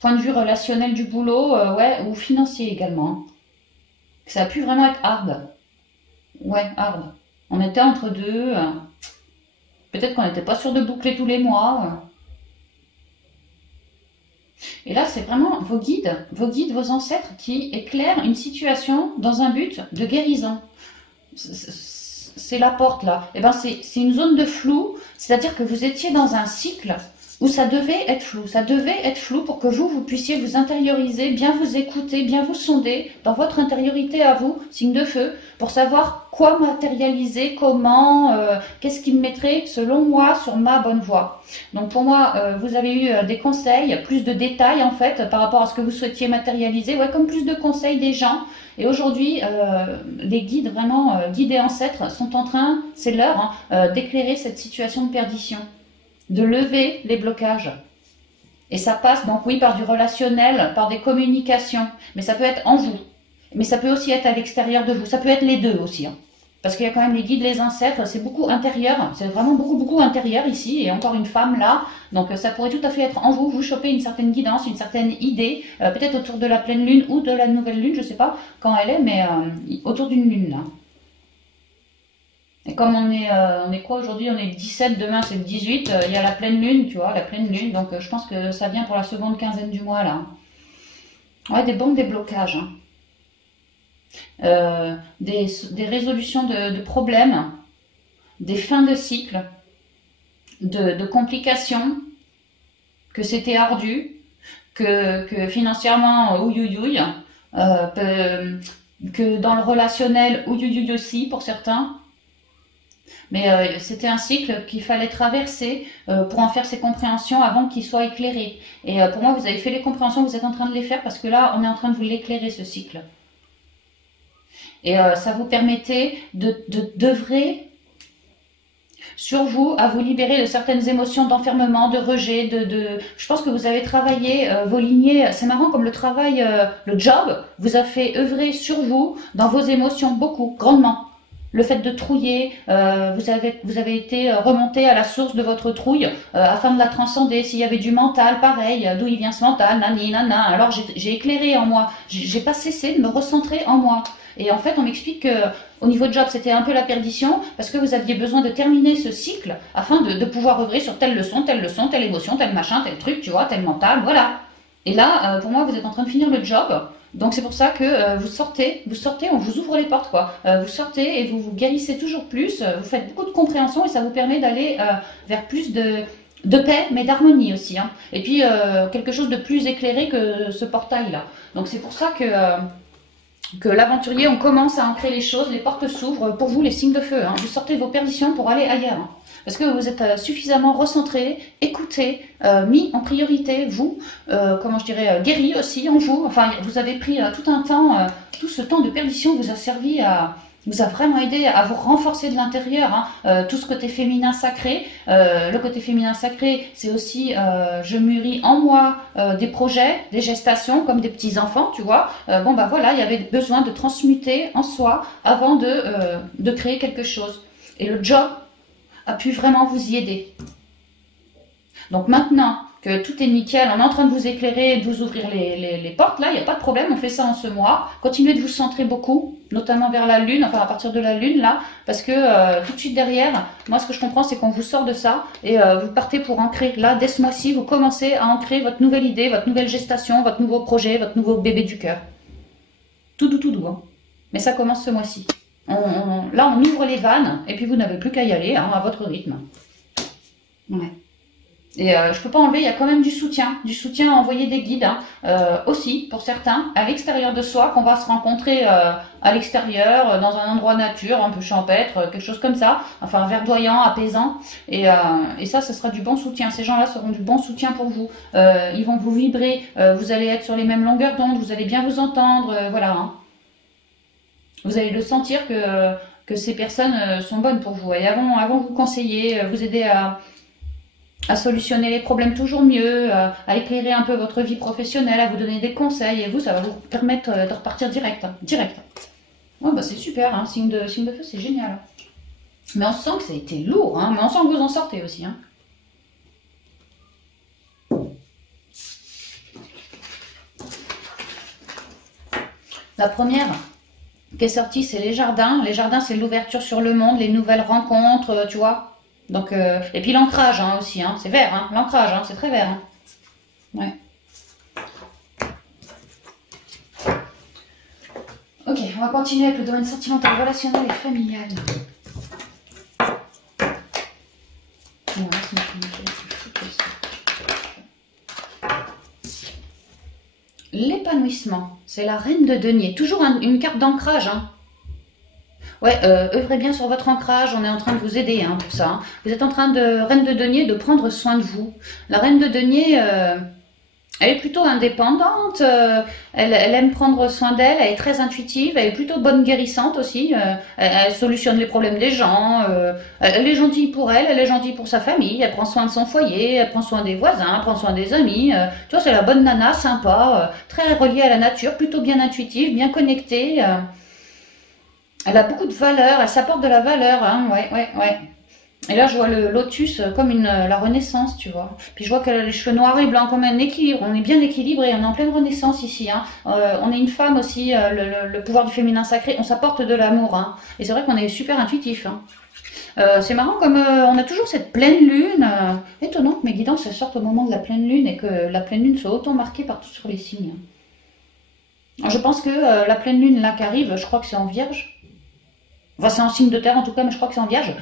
Point de vue relationnel du boulot, ouais, ou financier également. Hein. Ça a pu vraiment être hard. Ouais, hard. On était entre deux. Peut-être qu'on n'était pas sûr de boucler tous les mois. Et là, c'est vraiment vos guides, vos ancêtres qui éclairent une situation dans un but de guérison. C'est la porte là. Et ben c'est une zone de flou, c'est-à-dire que vous étiez dans un cycle où ça devait être flou. Ça devait être flou pour que vous puissiez vous intérioriser, bien vous écouter, bien vous sonder dans votre intériorité à vous, signe de feu, pour savoir quoi matérialiser, comment, qu'est-ce qui me mettrait, selon moi, sur ma bonne voie. Donc pour moi, vous avez eu des conseils, plus de détails en fait, par rapport à ce que vous souhaitiez matérialiser, ouais, comme plus de conseils des gens. Et aujourd'hui, les guides, vraiment, guides et ancêtres, sont en train, c'est l'heure, hein, d'éclairer cette situation de perdition, de lever les blocages. Et ça passe donc, oui, par du relationnel, par des communications, mais ça peut être en vous. Mais ça peut aussi être à l'extérieur de vous, ça peut être les deux aussi. Hein. Parce qu'il y a quand même les guides, les ancêtres, c'est beaucoup intérieur, c'est vraiment beaucoup intérieur ici, et encore une femme là, donc ça pourrait tout à fait être en vous, vous chopez une certaine guidance, une certaine idée, peut-être autour de la pleine lune ou de la nouvelle lune, je ne sais pas quand elle est, mais autour d'une lune là. Et comme on est quoi aujourd'hui? On est le 17, demain c'est le 18, il y a la pleine lune, tu vois, la pleine lune, donc je pense que ça vient pour la seconde quinzaine du mois là. Ouais, des bons déblocages. Hein. Des résolutions de problèmes, des fins de cycle, de complications, que c'était ardu, que financièrement, ouïouïouï, que dans le relationnel, ouïouïouï aussi pour certains. Mais c'était un cycle qu'il fallait traverser pour en faire ses compréhensions avant qu'il soit éclairé. Et pour moi, vous avez fait les compréhensions, vous êtes en train de les faire parce que là, on est en train de vous l'éclairer, ce cycle. Et ça vous permettait d'œuvrer sur vous, à vous libérer de certaines émotions d'enfermement, de rejet, Je pense que vous avez travaillé vos lignées, c'est marrant comme le travail, le job, vous a fait œuvrer sur vous, dans vos émotions, beaucoup, grandement. Le fait de trouiller, vous avez été remonté à la source de votre trouille afin de la transcender. S'il y avait du mental, pareil, d'où il vient ce mental, nani, nana. Alors j'ai éclairé en moi, j'ai pas cessé de me recentrer en moi. Et en fait, on m'explique que au niveau de job, c'était un peu la perdition parce que vous aviez besoin de terminer ce cycle afin de pouvoir œuvrer sur telle leçon, telle émotion, tel machin, tel truc, tu vois, tel mental, voilà. Et là, pour moi, vous êtes en train de finir le job. Donc c'est pour ça que vous sortez, on vous ouvre les portes, quoi. Vous sortez et vous guérissez toujours plus, vous faites beaucoup de compréhension et ça vous permet d'aller vers plus de paix, mais d'harmonie aussi. Hein. Et puis quelque chose de plus éclairé que ce portail-là. Donc c'est pour ça que... que l'aventurier, on commence à ancrer les choses, les portes s'ouvrent pour vous, les signes de feu. Hein. Vous sortez de vos perditions pour aller ailleurs. Hein. Parce que vous êtes suffisamment recentré, écouté, mis en priorité, vous, comment je dirais, guéri aussi en vous. Enfin, vous avez pris tout un temps, tout ce temps de perdition vous a servi à... vous a vraiment aidé à vous renforcer de l'intérieur, hein. Tout ce côté féminin sacré. Le côté féminin sacré, c'est aussi, je mûris en moi des projets, des gestations, comme des petits-enfants, tu vois. Bon, bah voilà, il y avait besoin de transmuter en soi avant de créer quelque chose. Et le job a pu vraiment vous y aider. Donc maintenant que tout est nickel, on est en train de vous éclairer et de vous ouvrir les portes, là, il n'y a pas de problème, on fait ça en ce mois. Continuez de vous centrer beaucoup, notamment vers la lune, enfin à partir de la lune, là, parce que tout de suite derrière, moi ce que je comprends, c'est qu'on vous sort de ça et vous partez pour ancrer. Là, dès ce mois-ci, vous commencez à ancrer votre nouvelle idée, votre nouvelle gestation, votre nouveau projet, votre nouveau bébé du cœur. Tout doux, hein. Mais ça commence ce mois-ci. Là, on ouvre les vannes et puis vous n'avez plus qu'à y aller, hein, à votre rythme. Ouais. Et je peux pas enlever, il y a quand même du soutien à envoyer des guides, hein, aussi pour certains, à l'extérieur de soi, qu'on va se rencontrer à l'extérieur, dans un endroit nature, un peu champêtre, quelque chose comme ça, enfin verdoyant, apaisant, et ça, ce sera du bon soutien. Ces gens-là seront du bon soutien pour vous. Ils vont vous vibrer, vous allez être sur les mêmes longueurs d'onde, vous allez bien vous entendre, voilà. Hein. Vous allez le sentir que ces personnes sont bonnes pour vous. Et avant vous conseiller, vous aider à solutionner les problèmes toujours mieux, à éclairer un peu votre vie professionnelle, à vous donner des conseils. Et vous, ça va vous permettre de repartir direct. Direct. Ouais, bah c'est super, hein, signe de feu, c'est génial. Mais on sent que ça a été lourd, hein, mais on sent que vous en sortez aussi. Hein. La première qui est sortie, c'est les jardins. Les jardins, c'est l'ouverture sur le monde, les nouvelles rencontres, tu vois. Donc, et puis l'ancrage hein, aussi, hein, c'est vert, hein, l'ancrage, hein, c'est très vert. Hein. Ouais. Ok, on va continuer avec le domaine sentimental, relationnel et familial. L'épanouissement, c'est la reine de denier. Toujours une carte d'ancrage. Hein. Ouais, œuvrez bien sur votre ancrage, on est en train de vous aider hein, pour ça. Hein. Vous êtes en train de, reine de denier, de prendre soin de vous. La reine de denier, elle est plutôt indépendante, elle aime prendre soin d'elle, elle est très intuitive, elle est plutôt bonne guérissante aussi, elle solutionne les problèmes des gens, elle est gentille pour elle est gentille pour sa famille, elle prend soin de son foyer, elle prend soin des voisins, elle prend soin des amis, tu vois, c'est la bonne nana, sympa, très reliée à la nature, plutôt bien intuitive, bien connectée, elle a beaucoup de valeur, elle s'apporte de la valeur, hein, ouais. Et là, je vois le lotus comme la renaissance, tu vois. Puis je vois qu'elle a les cheveux noirs et blancs, comme un équilibre. On est bien équilibré, on est en pleine renaissance ici. Hein. On est une femme aussi, le pouvoir du féminin sacré, on s'apporte de l'amour. Hein. Et c'est vrai qu'on est super intuitif. Hein. C'est marrant comme on a toujours cette pleine lune. Étonnant que mes guidances sortent au moment de la pleine lune et que la pleine lune soit autant marquée partout sur les signes. Alors, je pense que la pleine lune là qui arrive, je crois que c'est en Vierge. Enfin, c'est en signe de terre en tout cas, mais je crois que c'est en Vierge.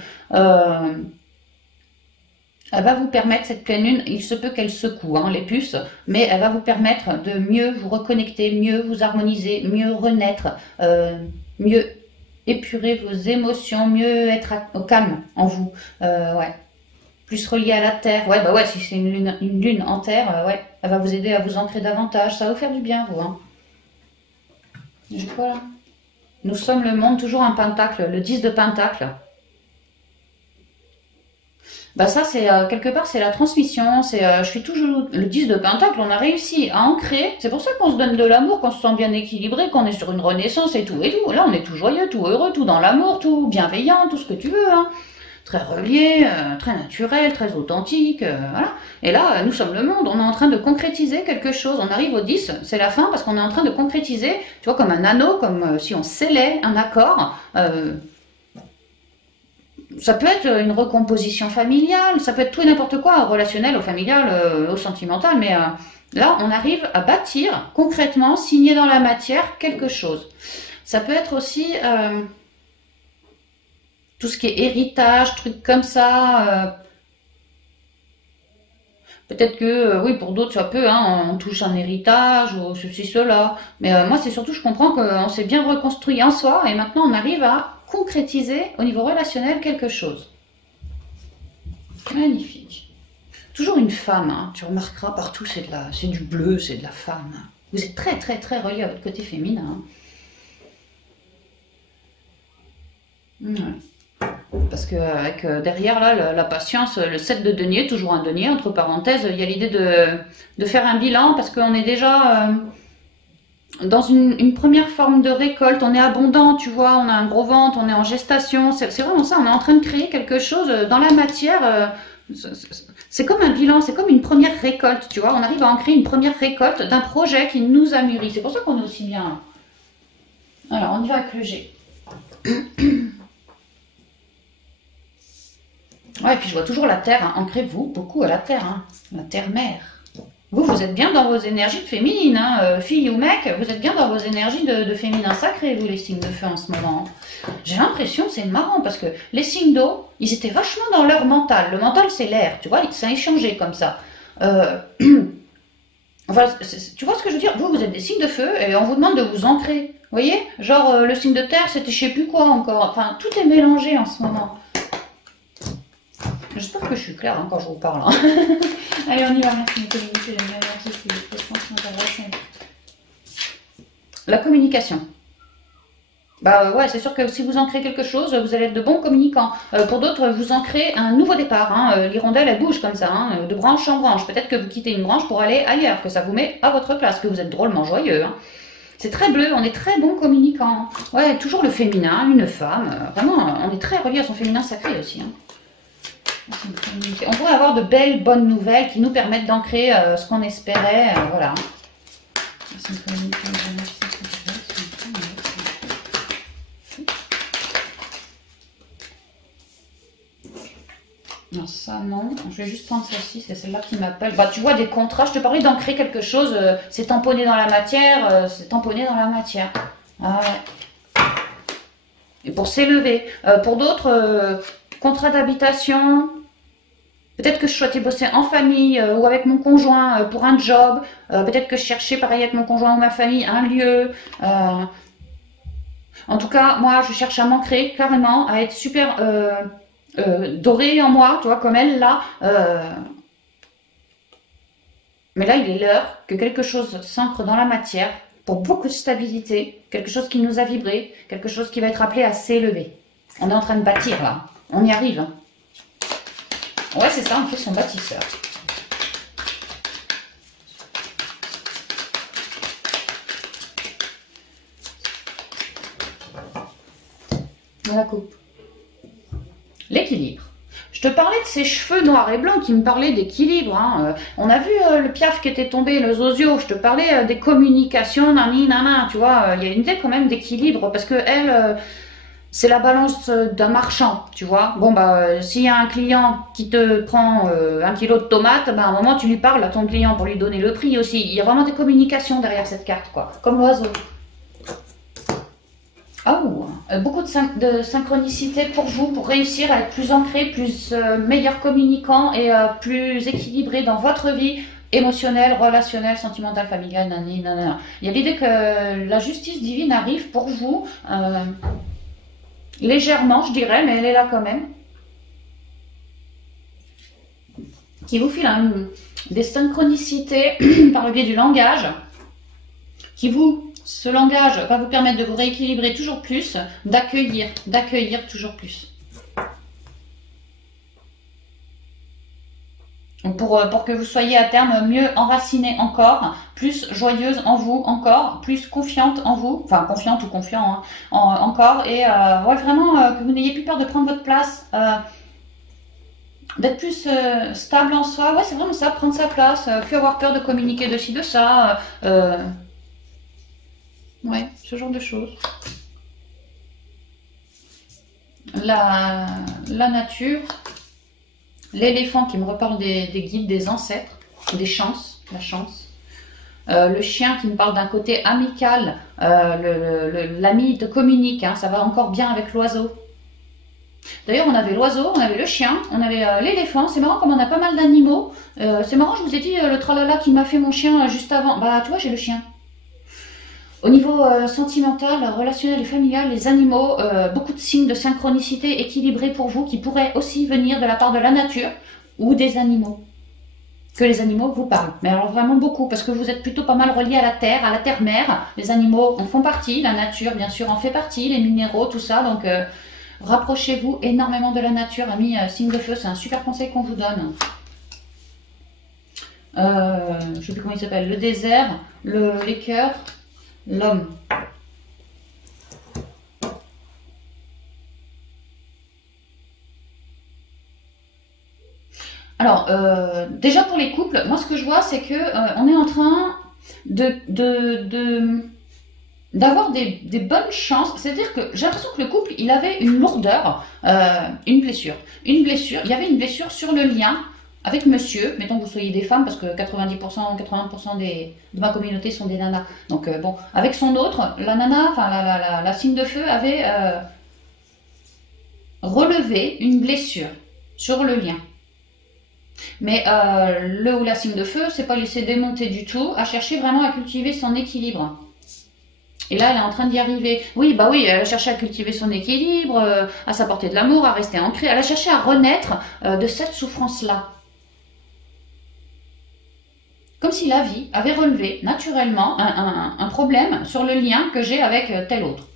Elle va vous permettre, cette pleine lune, il se peut qu'elle secoue hein, les puces, mais elle va vous permettre de mieux vous reconnecter, mieux vous harmoniser, mieux renaître, mieux épurer vos émotions, mieux être au calme en vous. Ouais. Plus relié à la terre. Ouais, bah ouais, si c'est une lune en terre, ouais, elle va vous aider à vous ancrer davantage. Ça va vous faire du bien, vous. Hein. J'ai quoi là ? Nous sommes le monde, toujours un pentacle, le 10 de pentacle. Bah ça, c'est quelque part, c'est la transmission. C'est, je suis toujours le 10 de pentacle. On a réussi à ancrer. C'est pour ça qu'on se donne de l'amour, qu'on se sent bien équilibré, qu'on est sur une renaissance et tout. Là, on est tout joyeux, tout heureux, tout dans l'amour, tout bienveillant, tout ce que tu veux. Hein. Très relié, très naturel, très authentique. Voilà. Et là, nous sommes le monde. On est en train de concrétiser quelque chose. On arrive au 10, c'est la fin, parce qu'on est en train de concrétiser, tu vois, comme un anneau, comme si on scellait un accord. Ça peut être une recomposition familiale, ça peut être tout et n'importe quoi, relationnel, au familial, au sentimental, mais là, on arrive à bâtir concrètement, signer dans la matière quelque chose. Ça peut être aussi tout ce qui est héritage, trucs comme ça, Peut-être que, oui, pour d'autres, ça peut, hein, on touche un héritage ou ceci, cela. Mais moi, c'est surtout, je comprends qu'on s'est bien reconstruit en soi et maintenant on arrive à concrétiser au niveau relationnel quelque chose. Magnifique. Toujours une femme, hein, tu remarqueras partout, c'est du bleu, c'est de la femme. Vous êtes très, très, très relié à votre côté féminin. Ouais. Parce que avec derrière là la patience, le 7 de denier, toujours un denier, entre parenthèses, il y a l'idée de faire un bilan parce qu'on est déjà dans une première forme de récolte, on est abondant, tu vois, on a un gros ventre, on est en gestation, c'est vraiment ça, on est en train de créer quelque chose dans la matière, c'est comme un bilan, c'est comme une première récolte, tu vois, on arrive à en créer une première récolte d'un projet qui nous a mûri, c'est pour ça qu'on est aussi bien. Alors on y va avec le G. Ouais, et puis je vois toujours la terre, hein. Ancrez-vous beaucoup à la terre, hein. La terre-mère. Vous êtes bien dans vos énergies féminines, hein. Filles ou mecs, vous êtes bien dans vos énergies de féminin sacré, vous les signes de feu en ce moment. J'ai l'impression, c'est marrant, parce que les signes d'eau, ils étaient vachement dans leur mental. Le mental, c'est l'air, tu vois, ça a échangé comme ça. Enfin, tu vois ce que je veux dire? Vous êtes des signes de feu, et on vous demande de vous ancrer. Vous voyez? Genre, le signe de terre, c'était je sais plus quoi encore. Enfin, tout est mélangé en ce moment. J'espère que je suis claire hein, quand je vous parle. Hein. Allez, on y va. Merci de communiquer les énergies. La communication. Bah ouais, c'est sûr que si vous ancrez quelque chose, vous allez être de bons communicants. Pour d'autres, vous ancrez un nouveau départ. Hein. L'hirondelle, elle bouge comme ça, hein, de branche en branche. Peut-être que vous quittez une branche pour aller ailleurs, que ça vous met à votre place, que vous êtes drôlement joyeux. Hein. C'est très bleu, on est très bons communicants. Ouais, toujours le féminin, une femme. Vraiment, on est très relié à son féminin sacré aussi. Hein. On pourrait avoir de belles, bonnes nouvelles qui nous permettent d'ancrer ce qu'on espérait. Voilà. Non, ça non. Je vais juste prendre celle-ci, c'est celle-là qui m'appelle. Bah, tu vois des contrats. Je te parlais d'ancrer quelque chose. C'est tamponné dans la matière. C'est tamponné dans la matière. Ah ouais. Et pour s'élever. Pour d'autres, contrat d'habitation. Peut-être que je souhaitais bosser en famille ou avec mon conjoint pour un job. Peut-être que je cherchais pareil avec mon conjoint ou ma famille un lieu. En tout cas, moi, je cherche à m'ancrer carrément, à être super dorée en moi, tu vois, comme elle là. Mais là, il est l'heure que quelque chose s'ancre dans la matière pour beaucoup de stabilité, quelque chose qui nous a vibré, quelque chose qui va être appelé à s'élever. On est en train de bâtir là. On y arrive. Hein. Ouais, c'est ça, on fait son bâtisseur. La coupe. L'équilibre. Je te parlais de ces cheveux noirs et blancs qui me parlaient d'équilibre. Hein. On a vu le piaf qui était tombé, le zozio. Je te parlais des communications, nani, nana. Tu vois, il y a une idée quand même d'équilibre parce que elle... c'est la balance d'un marchand, tu vois. Bon, bah, s'il y a un client qui te prend 1 kilo de tomates, bah, à un moment, tu lui parles à ton client pour lui donner le prix aussi. Il y a vraiment des communications derrière cette carte, quoi. Comme l'oiseau. Oh, beaucoup de synchronicité pour vous, pour réussir à être plus ancré, plus meilleur communicant et plus équilibré dans votre vie émotionnelle, relationnelle, sentimentale, familiale, nani, nanana. Il y a l'idée que la justice divine arrive pour vous... légèrement, je dirais, mais elle est là quand même. Qui vous file des synchronicités par le biais du langage. Ce langage va vous permettre de vous rééquilibrer toujours plus, d'accueillir toujours plus. Pour que vous soyez à terme mieux enracinée encore, plus joyeuse en vous encore, plus confiante en vous, enfin confiante ou confiant hein, encore, et ouais, vraiment que vous n'ayez plus peur de prendre votre place, d'être plus stable en soi, ouais c'est vraiment ça, prendre sa place, plus avoir peur de communiquer de ci, de ça, ouais, ce genre de choses. La nature... L'éléphant qui me reparle des guides, des ancêtres, des chances, la chance. Le chien qui me parle d'un côté amical, l'ami te communique, hein, ça va encore bien avec l'oiseau. D'ailleurs, on avait l'oiseau, on avait le chien, on avait l'éléphant. C'est marrant comme on a pas mal d'animaux. C'est marrant, je vous ai dit le tralala qui m'a fait mon chien juste avant. Bah, tu vois, j'ai le chien. Au niveau sentimental, relationnel et familial, les animaux, beaucoup de signes de synchronicité équilibrés pour vous qui pourraient aussi venir de la part de la nature ou des animaux. Que les animaux vous parlent. Mais alors vraiment beaucoup, parce que vous êtes plutôt pas mal reliés à la terre-mère. Les animaux en font partie, la nature bien sûr en fait partie, les minéraux, tout ça. Donc rapprochez-vous énormément de la nature, amis signe de feu, c'est un super conseil qu'on vous donne. Je ne sais plus comment il s'appelle, le désert, les cœurs, l'homme. Alors, déjà pour les couples, moi ce que je vois c'est que on est en train d'avoir des bonnes chances. C'est-à-dire que j'ai l'impression que le couple, il avait une lourdeur, une blessure. Il y avait une blessure sur le lien avec monsieur, mettons que vous soyez des femmes, parce que 90%, 80% de ma communauté sont des nanas. Donc bon, avec son autre, la nana, enfin la signe de feu avait relevé une blessure sur le lien. Mais le ou la signe de feu, c'est pas laisser démonter du tout, à chercher vraiment à cultiver son équilibre. Et là, elle est en train d'y arriver. Oui, bah oui, elle a cherché à cultiver son équilibre, à s'apporter de l'amour, à rester ancrée. Elle a cherché à renaître de cette souffrance-là. Comme si la vie avait relevé naturellement un problème sur le lien que j'ai avec tel autre.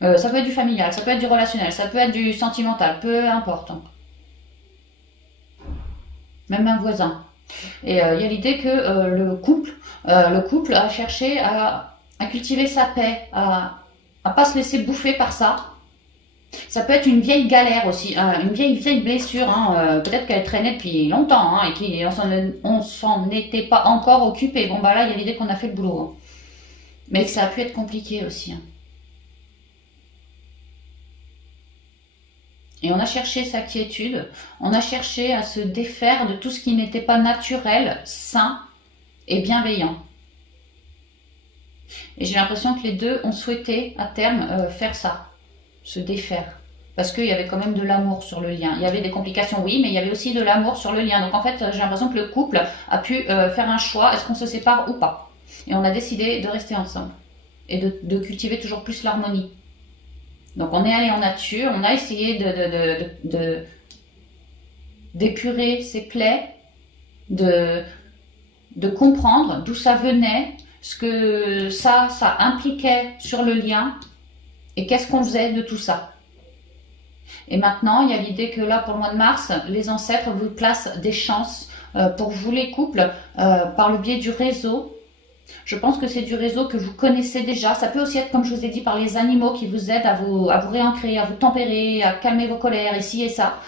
Ça peut être du familial, ça peut être du relationnel, ça peut être du sentimental, peu importe. Même un voisin. Et il y a l'idée que le couple a cherché à cultiver sa paix, à pas se laisser bouffer par ça. Ça peut être une vieille galère aussi, une vieille blessure, hein, peut-être qu'elle traînait depuis longtemps hein, et qu'on s'en était pas encore occupé. Bon bah là, il y a l'idée qu'on a fait le boulot. Hein. Mais que ça a pu être compliqué aussi. Hein. Et on a cherché sa quiétude, on a cherché à se défaire de tout ce qui n'était pas naturel, sain et bienveillant. Et j'ai l'impression que les deux ont souhaité à terme faire ça, se défaire. Parce qu'il y avait quand même de l'amour sur le lien. Il y avait des complications, oui, mais il y avait aussi de l'amour sur le lien. Donc en fait, j'ai l'impression que le couple a pu faire un choix, est-ce qu'on se sépare ou pas. Et on a décidé de rester ensemble et de cultiver toujours plus l'harmonie. Donc on est allé en nature, on a essayé d'épurer ses plaies, de comprendre d'où ça venait, ce que ça impliquait sur le lien et qu'est-ce qu'on faisait de tout ça. Et maintenant, il y a l'idée que là, pour le mois de mars, les ancêtres vous placent des chances pour vous les couples par le biais du réseau. Je pense que c'est du réseau que vous connaissez déjà. Ça peut aussi être, comme je vous ai dit, par les animaux qui vous aident à vous réancrer, à vous tempérer, à calmer vos colères, ici et ça.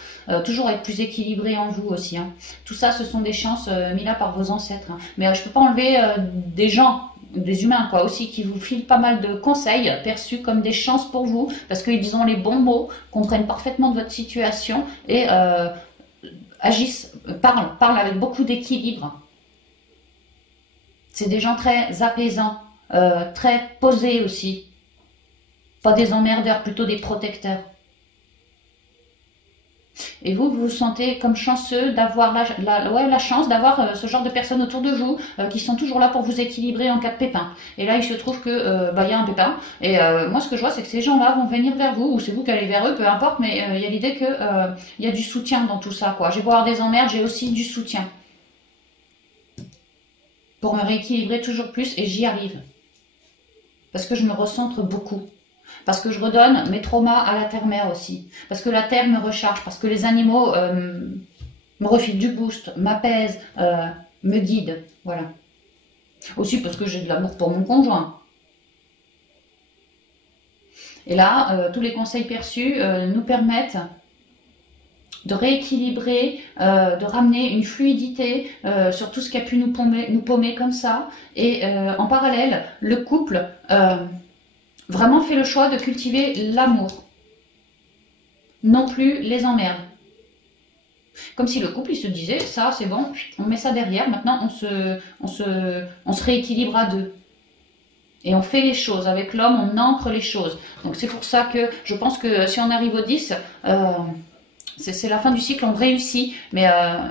Toujours être plus équilibré en vous aussi. Hein. Tout ça, ce sont des chances mises là par vos ancêtres. Hein. Mais je ne peux pas enlever des gens, des humains quoi, aussi, qui vous filent pas mal de conseils perçus comme des chances pour vous, parce qu'ils ont les bons mots, comprennent parfaitement de votre situation et agissent, parlent avec beaucoup d'équilibre. C'est des gens très apaisants, très posés aussi. Pas des emmerdeurs, plutôt des protecteurs. Et vous vous sentez comme chanceux d'avoir la chance d'avoir ce genre de personnes autour de vous qui sont toujours là pour vous équilibrer en cas de pépin. Et là, il se trouve que y a un pépin. Et moi, ce que je vois, c'est que ces gens-là vont venir vers vous, ou c'est vous qui allez vers eux, peu importe, mais il y a l'idée que y a du soutien dans tout ça, quoi. J'ai beau avoir des emmerdes, j'ai aussi du soutien. Pour me rééquilibrer toujours plus, et j'y arrive. Parce que je me recentre beaucoup. Parce que je redonne mes traumas à la terre-mère aussi. Parce que la terre me recharge. Parce que les animaux me refilent du boost, m'apaisent, me guident. Voilà. Aussi parce que j'ai de l'amour pour mon conjoint. Et là, tous les conseils perçus nous permettent de rééquilibrer, de ramener une fluidité sur tout ce qui a pu nous paumer comme ça. Et en parallèle, le couple vraiment fait le choix de cultiver l'amour, non plus les emmerdes. Comme si le couple il se disait, ça c'est bon, on met ça derrière, maintenant on se rééquilibre à deux. Et on fait les choses. Avec l'homme, on ancre les choses. Donc c'est pour ça que je pense que si on arrive au 10, c'est la fin du cycle, on réussit. Mais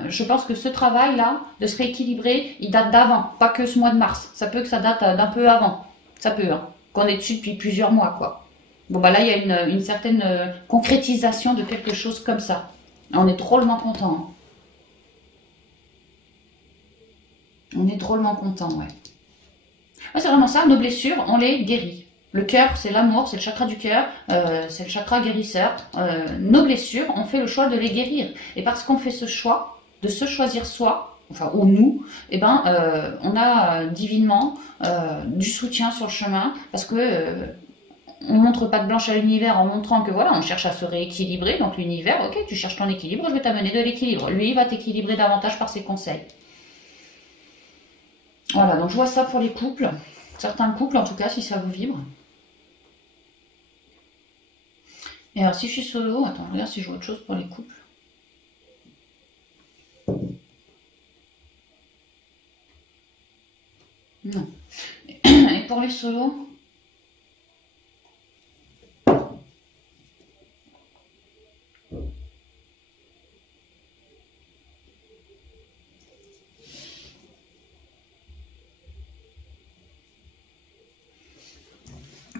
je pense que ce travail-là, de se rééquilibrer, il date d'avant, pas que ce mois de mars. Ça peut que ça date d'un peu avant. Ça peut, hein. Qu'on est dessus depuis plusieurs mois, quoi. Bon, bah là, il y a une certaine concrétisation de quelque chose comme ça. On est drôlement content. On est drôlement content, ouais. Ouais, c'est vraiment ça, nos blessures, on les guérit. Le cœur, c'est l'amour, c'est le chakra du cœur, c'est le chakra guérisseur. Nos blessures, on fait le choix de les guérir. Et parce qu'on fait ce choix, de se choisir soi, enfin, ou nous, eh ben, on a divinement du soutien sur le chemin, parce que on montre pas de blanche à l'univers en montrant que voilà, on cherche à se rééquilibrer. Donc l'univers, ok, tu cherches ton équilibre, je vais t'amener de l'équilibre. Lui, il va t'équilibrer davantage par ses conseils. Voilà, donc je vois ça pour les couples. Certains couples, en tout cas, si ça vous vibre. Et alors, si je suis solo, attends, regarde si je vois autre chose pour les couples. Non. Et pour les solos,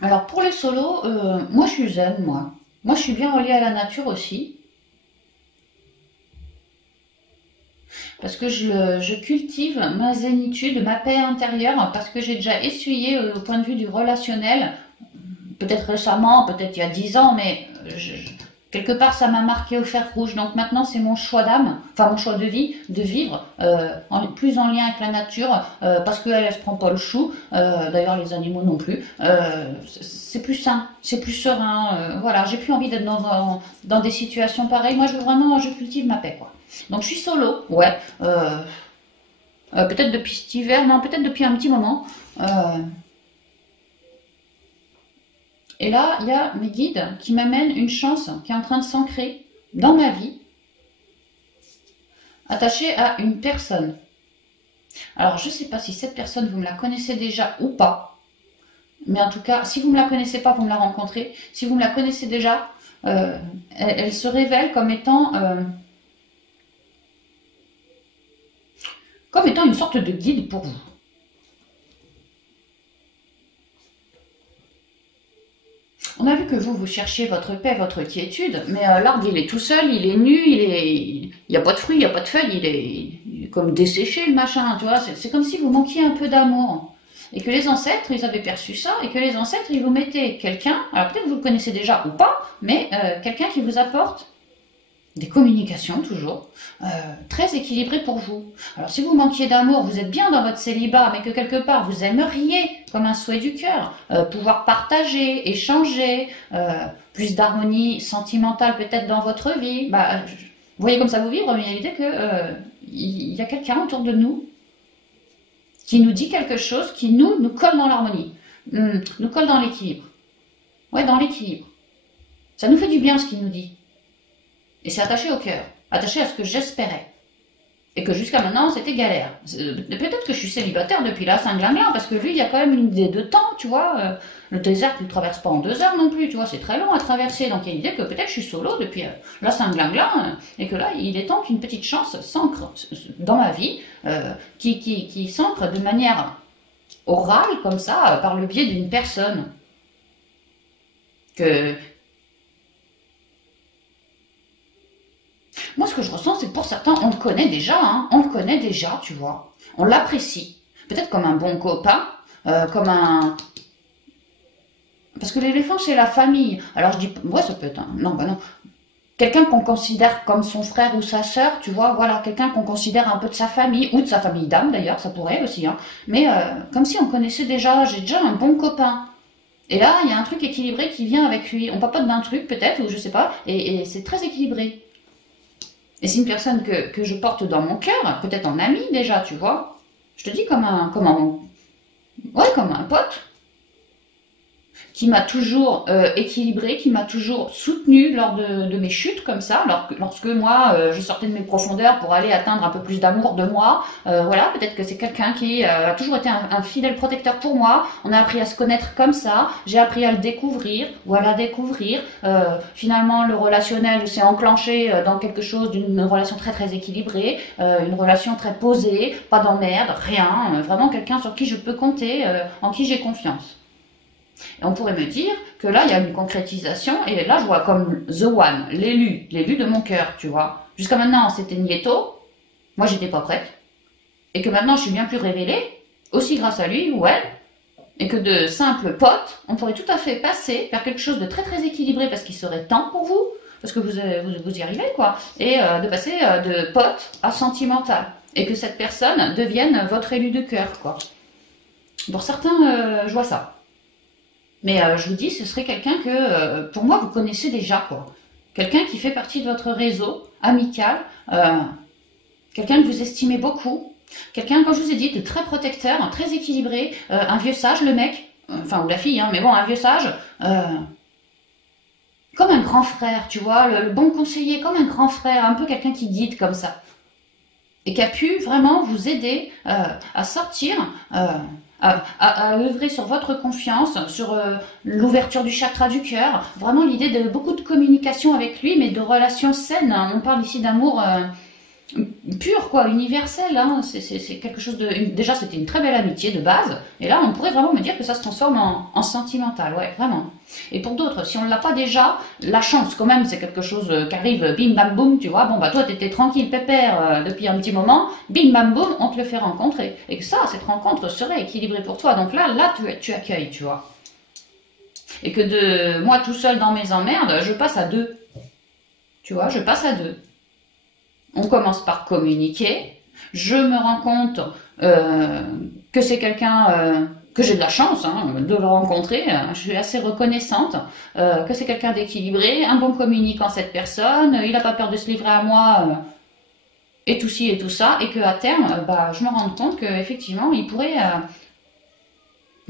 alors pour les solos, moi je suis zen, moi. Moi je suis bien reliée à la nature aussi. Parce que je cultive ma zénitude, ma paix intérieure, parce que j'ai déjà essuyé au point de vue du relationnel, peut-être récemment, peut-être il y a 10 ans, mais quelque part ça m'a marqué au fer rouge. Donc maintenant c'est mon choix d'âme, enfin mon choix de vie, de vivre plus en lien avec la nature, parce qu'elle ne se prend pas le chou, d'ailleurs les animaux non plus. C'est plus sain, c'est plus serein, voilà, j'ai plus envie d'être dans des situations pareilles. Moi je cultive ma paix, quoi. Donc je suis solo, ouais, peut-être depuis cet hiver, non, peut-être depuis un petit moment. Et là, il y a mes guides qui m'amènent une chance qui est en train de s'ancrer dans ma vie, attachée à une personne. Alors, je ne sais pas si cette personne, vous me la connaissez déjà ou pas, mais en tout cas, si vous ne me la connaissez pas, vous me la rencontrez. Si vous me la connaissez déjà, elle se révèle comme étant une sorte de guide pour vous. On a vu que vous cherchez votre paix, votre quiétude, mais l'arbre, il est tout seul, il est nu, il n'y a pas de fruits, il n'y a pas de feuilles, il est comme desséché, le machin, tu vois. C'est comme si vous manquiez un peu d'amour. Et que les ancêtres, ils avaient perçu ça, et que les ancêtres, ils vous mettaient quelqu'un, alors peut-être que vous le connaissez déjà ou pas, mais quelqu'un qui vous apporte des communications toujours, très équilibrées pour vous. Alors si vous manquiez d'amour, vous êtes bien dans votre célibat, mais que quelque part vous aimeriez, comme un souhait du cœur, pouvoir partager, échanger, plus d'harmonie sentimentale peut-être dans votre vie, bah, vous voyez comme ça vous vibre, mais il y a l'idée qu'il y a quelqu'un autour de nous qui nous dit quelque chose qui nous colle dans l'harmonie, nous colle dans l'équilibre. Ouais, dans l'équilibre. Ça nous fait du bien ce qu'il nous dit. Et c'est attaché au cœur, attaché à ce que j'espérais. Et que jusqu'à maintenant, c'était galère. Peut-être que je suis célibataire depuis la Saint-Glinglan, parce que lui, il y a quand même une idée de temps, tu vois. Le désert, tu ne le traverses pas en 2 heures non plus, tu vois, c'est très long à traverser. Donc il y a l'idée que peut-être je suis solo depuis la Saint-Glinglan, et que là, il est temps qu'une petite chance s'ancre dans ma vie, qui s'ancre de manière orale, comme ça, par le biais d'une personne. Moi, ce que je ressens, c'est que pour certains, on le connaît déjà, hein, on le connaît déjà, tu vois. On l'apprécie. Peut-être comme un bon copain, comme un... Parce que l'éléphant, c'est la famille. Alors je dis, ouais, ça peut être un... Non, bah non. Quelqu'un qu'on considère comme son frère ou sa sœur, tu vois, voilà, quelqu'un qu'on considère un peu de sa famille, ou de sa famille d'âme d'ailleurs, ça pourrait aussi, hein. Mais comme si on connaissait déjà, j'ai déjà un bon copain. Et là, il y a un truc équilibré qui vient avec lui. On papote d'un truc peut-être, ou je sais pas, et c'est très équilibré. Et c'est une personne que je porte dans mon cœur, peut-être en ami déjà, tu vois. Je te dis comme un pote, qui m'a toujours équilibré, qui m'a toujours soutenu lors de mes chutes comme ça, lorsque moi je sortais de mes profondeurs pour aller atteindre un peu plus d'amour de moi. Voilà, peut-être que c'est quelqu'un qui a toujours été un fidèle protecteur pour moi. On a appris à se connaître comme ça, j'ai appris à le découvrir ou à la découvrir. Finalement, le relationnel s'est enclenché dans quelque chose d'une relation très très équilibrée, une relation très posée, pas d'emmerde, rien, vraiment quelqu'un sur qui je peux compter, en qui j'ai confiance. Et on pourrait me dire que là, il y a une concrétisation, et là, je vois comme The One, l'élu de mon cœur, tu vois. Jusqu'à maintenant, c'était Nieto, moi, j'étais pas prête, et que maintenant, je suis bien plus révélée, aussi grâce à lui ou elle, et que de simples potes, on pourrait tout à fait passer vers quelque chose de très très équilibré, parce qu'il serait temps pour vous, parce que vous y arrivez, quoi, et de passer de pote à sentimental, et que cette personne devienne votre élu de cœur, quoi. Pour certains, je vois ça. Mais je vous dis, ce serait quelqu'un que, pour moi, vous connaissez déjà, quoi. Quelqu'un qui fait partie de votre réseau amical, quelqu'un que vous estimez beaucoup, quelqu'un, comme je vous ai dit, de très protecteur, très équilibré, un vieux sage, le mec, enfin, ou la fille, hein, mais bon, un vieux sage, comme un grand frère, tu vois, le bon conseiller, comme un grand frère, un peu quelqu'un qui guide comme ça. Et qui a pu vraiment vous aider à sortir... à œuvrer sur votre confiance, sur l'ouverture du chakra du cœur, vraiment l'idée de beaucoup de communication avec lui, mais de relations saines. On parle ici d'amour pur, quoi, universel. Hein. C'est quelque chose de... Déjà, c'était une très belle amitié de base, et là, on pourrait vraiment me dire que ça se transforme en sentimental, ouais, vraiment. Et pour d'autres, si on ne l'a pas déjà, la chance, quand même, c'est quelque chose qui arrive bim bam boum, tu vois. Bon, bah toi, t'étais tranquille, pépère, depuis un petit moment, bim bam boum, on te le fait rencontrer. Et que ça, cette rencontre serait équilibrée pour toi. Donc là, tu accueilles, tu vois. Et que de moi tout seul dans mes emmerdes, je passe à deux. Tu vois, je passe à deux. On commence par communiquer. Je me rends compte que c'est quelqu'un que j'ai de la chance de le rencontrer. Je suis assez reconnaissante que c'est quelqu'un d'équilibré, un bon communicant cette personne. Il n'a pas peur de se livrer à moi et tout ci et tout ça. Et qu'à terme, je me rends compte qu'effectivement, il pourrait...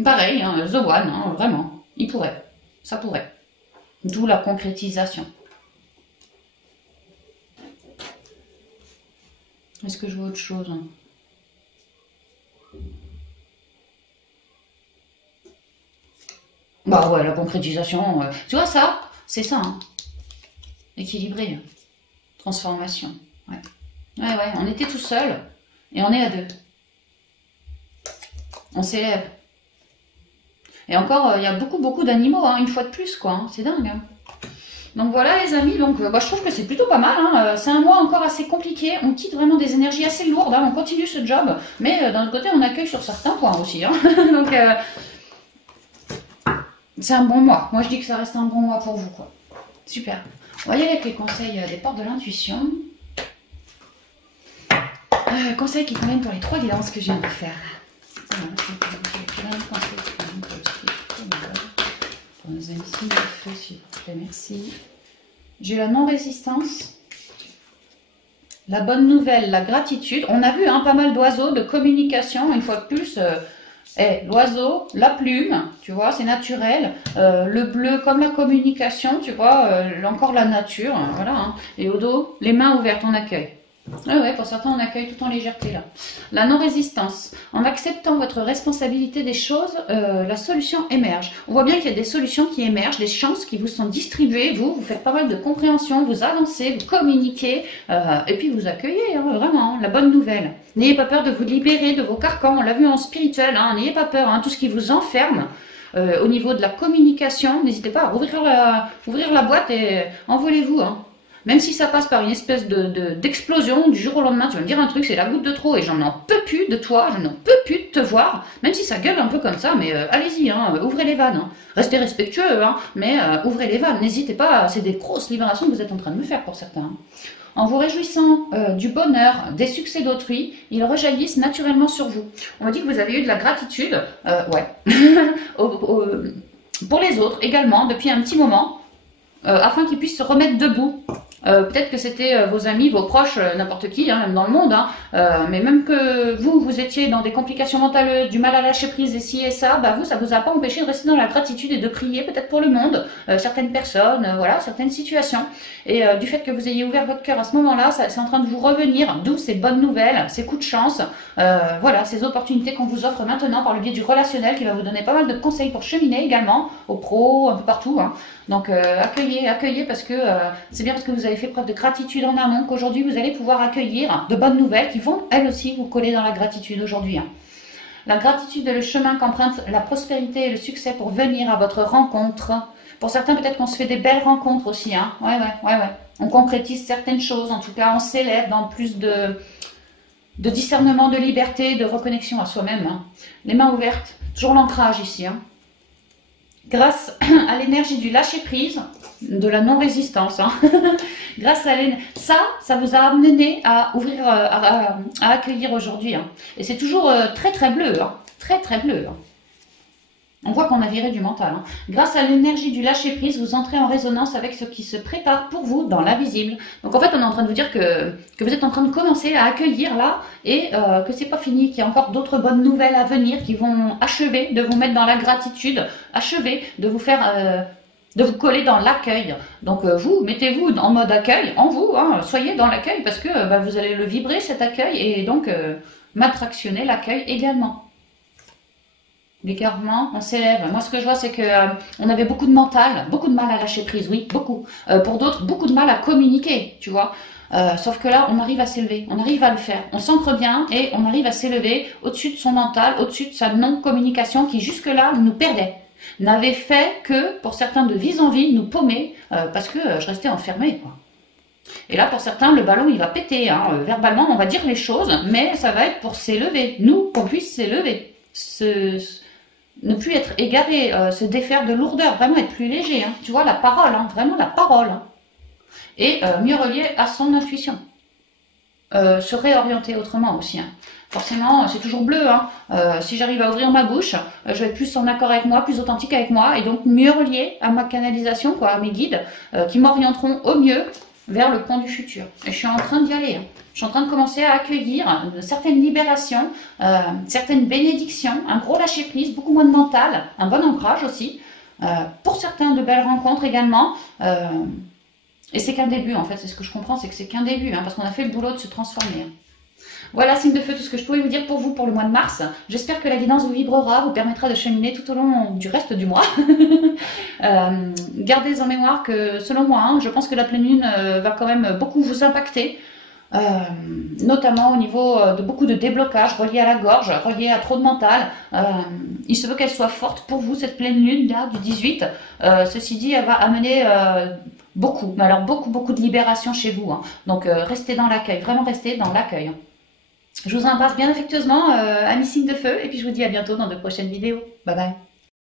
pareil, The One, vraiment. Il pourrait. Ça pourrait. D'où la concrétisation. Est-ce que je vois autre chose? Bah ouais, la concrétisation. Tu vois ça? C'est ça. Hein. Équilibré. Transformation. Ouais. Ouais, on était tout seul et on est à deux. On s'élève. Et encore, il y a beaucoup d'animaux, une fois de plus, quoi. C'est dingue. Hein. Donc voilà les amis, donc je trouve que c'est plutôt pas mal, hein. C'est un mois encore assez compliqué, on quitte vraiment des énergies assez lourdes, on continue ce job, mais d'un autre côté on accueille sur certains points aussi, hein. Donc c'est un bon mois, moi je dis que ça reste un bon mois pour vous, quoi. Super, on va y aller avec les conseils des portes de l'intuition. Conseils qui conviennent pour les 3 guidances que je viens de faire. Pour nos amis sous le feu, s'il vous plaît, merci. J'ai la non-résistance, la bonne nouvelle, la gratitude. On a vu pas mal d'oiseaux, de communication, une fois de plus. L'oiseau, la plume, tu vois, c'est naturel. Le bleu comme la communication, tu vois, encore la nature, voilà. Hein. Et au dos, les mains ouvertes, on accueille. Ouais, pour certains, on accueille tout en légèreté, là. La non-résistance. En acceptant votre responsabilité des choses, la solution émerge. On voit bien qu'il y a des solutions qui émergent, des chances qui vous sont distribuées. Vous faites pas mal de compréhension, vous avancez, vous communiquez, et puis vous accueillez, vraiment, la bonne nouvelle. N'ayez pas peur de vous libérer de vos carcans. On l'a vu en spirituel, n'ayez pas peur, tout ce qui vous enferme. Au niveau de la communication, n'hésitez pas à ouvrir la boîte et envolez-vous, Même si ça passe par une espèce d'explosion du jour au lendemain, tu vas me dire un truc, c'est la goutte de trop et j'en peux plus de toi, j'en peux plus de te voir, même si ça gueule un peu comme ça, mais allez-y, ouvrez les vannes. Restez respectueux, mais ouvrez les vannes, n'hésitez pas, c'est des grosses libérations que vous êtes en train de me faire pour certains. En vous réjouissant du bonheur, des succès d'autrui, ils rejaillissent naturellement sur vous. On m'a dit que vous avez eu de la gratitude, pour les autres également, depuis un petit moment, afin qu'ils puissent se remettre debout. Peut-être que c'était vos amis, vos proches, n'importe qui, hein, même dans le monde, hein, mais même que vous étiez dans des complications mentales, du mal à lâcher prise et ci et ça, bah vous, ça vous a pas empêché de rester dans la gratitude et de prier peut-être pour le monde, certaines personnes, voilà, certaines situations. Et du fait que vous ayez ouvert votre cœur à ce moment-là, c'est en train de vous revenir, d'où ces bonnes nouvelles, ces coups de chance, voilà, ces opportunités qu'on vous offre maintenant par le biais du relationnel qui va vous donner pas mal de conseils pour cheminer également, aux pros, un peu partout, hein. Donc accueillez parce que c'est bien parce que vous avez fait preuve de gratitude en amont qu'aujourd'hui vous allez pouvoir accueillir de bonnes nouvelles qui vont elles aussi vous coller dans la gratitude aujourd'hui, hein. La gratitude est le chemin qu'emprunte la prospérité et le succès pour venir à votre rencontre. Pour certains peut-être qu'on se fait des belles rencontres aussi, hein. Ouais. On concrétise certaines choses, en tout cas on s'élève dans plus de discernement, de liberté, de reconnexion à soi-même, hein. Les mains ouvertes, toujours l'ancrage ici, hein. Grâce à l'énergie du lâcher-prise, de la non-résistance, hein. Grâce à ça vous a amené à ouvrir, à accueillir aujourd'hui, hein. Et c'est toujours très très bleu, hein. Très bleu, hein. On voit qu'on a viré du mental, hein. Grâce à l'énergie du lâcher-prise, vous entrez en résonance avec ce qui se prépare pour vous dans l'invisible. Donc en fait, on est en train de vous dire que vous êtes en train de commencer à accueillir là et que c'est pas fini, qu'il y a encore d'autres bonnes nouvelles à venir qui vont achever de vous mettre dans la gratitude, achever de vous faire... de vous coller dans l'accueil. Donc vous, mettez-vous en mode accueil, en vous, hein, soyez dans l'accueil parce que vous allez le vibrer cet accueil et donc m'attractionner l'accueil également. L'égarement, on s'élève. Moi, ce que je vois, c'est que on avait beaucoup de mental, beaucoup de mal à lâcher prise, oui, beaucoup. Pour d'autres, beaucoup de mal à communiquer, tu vois. Sauf que là, on arrive à s'élever, on arrive à le faire. On s'ancre bien et on arrive à s'élever au-dessus de son mental, au-dessus de sa non-communication qui jusque-là nous perdait. N'avait fait que, pour certains de vie en vie, nous paumer parce que je restais enfermée, quoi. Et là, pour certains, le ballon, il va péter, hein. Verbalement, on va dire les choses, mais ça va être pour s'élever. Nous, qu'on puisse s'élever. Ne plus être égaré, se défaire de lourdeur, vraiment être plus léger, hein. Tu vois, la parole, hein, vraiment la parole, hein. Et mieux relier à son intuition. Se réorienter autrement aussi, hein. Forcément, c'est toujours bleu, hein. Si j'arrive à ouvrir ma bouche, je vais être plus en accord avec moi, plus authentique avec moi, et donc mieux relié à ma canalisation, quoi, à mes guides, qui m'orienteront au mieux vers le point du futur. Et je suis en train d'y aller, hein. Je suis en train de commencer à accueillir certaines libérations, certaines bénédictions, un gros lâcher-prise, beaucoup moins de mental, un bon ancrage aussi. Pour certains, de belles rencontres également. Et c'est qu'un début, en fait. C'est ce que je comprends, c'est que c'est qu'un début, hein, parce qu'on a fait le boulot de se transformer, hein. Voilà, signe de feu, tout ce que je pouvais vous dire pour vous pour le mois de mars. J'espère que la guidance vous vibrera, vous permettra de cheminer tout au long du reste du mois. Gardez en mémoire que, selon moi, hein, je pense que la pleine lune va quand même beaucoup vous impacter. Notamment au niveau de beaucoup de déblocages reliés à la gorge, reliés à trop de mental. Il se veut qu'elle soit forte pour vous, cette pleine lune là du 18. Ceci dit, elle va amener beaucoup, mais alors beaucoup de libération chez vous, hein. Donc restez dans l'accueil, vraiment restez dans l'accueil, hein. Je vous embrasse bien affectueusement, amis signes de feu, et puis je vous dis à bientôt dans de prochaines vidéos. Bye bye.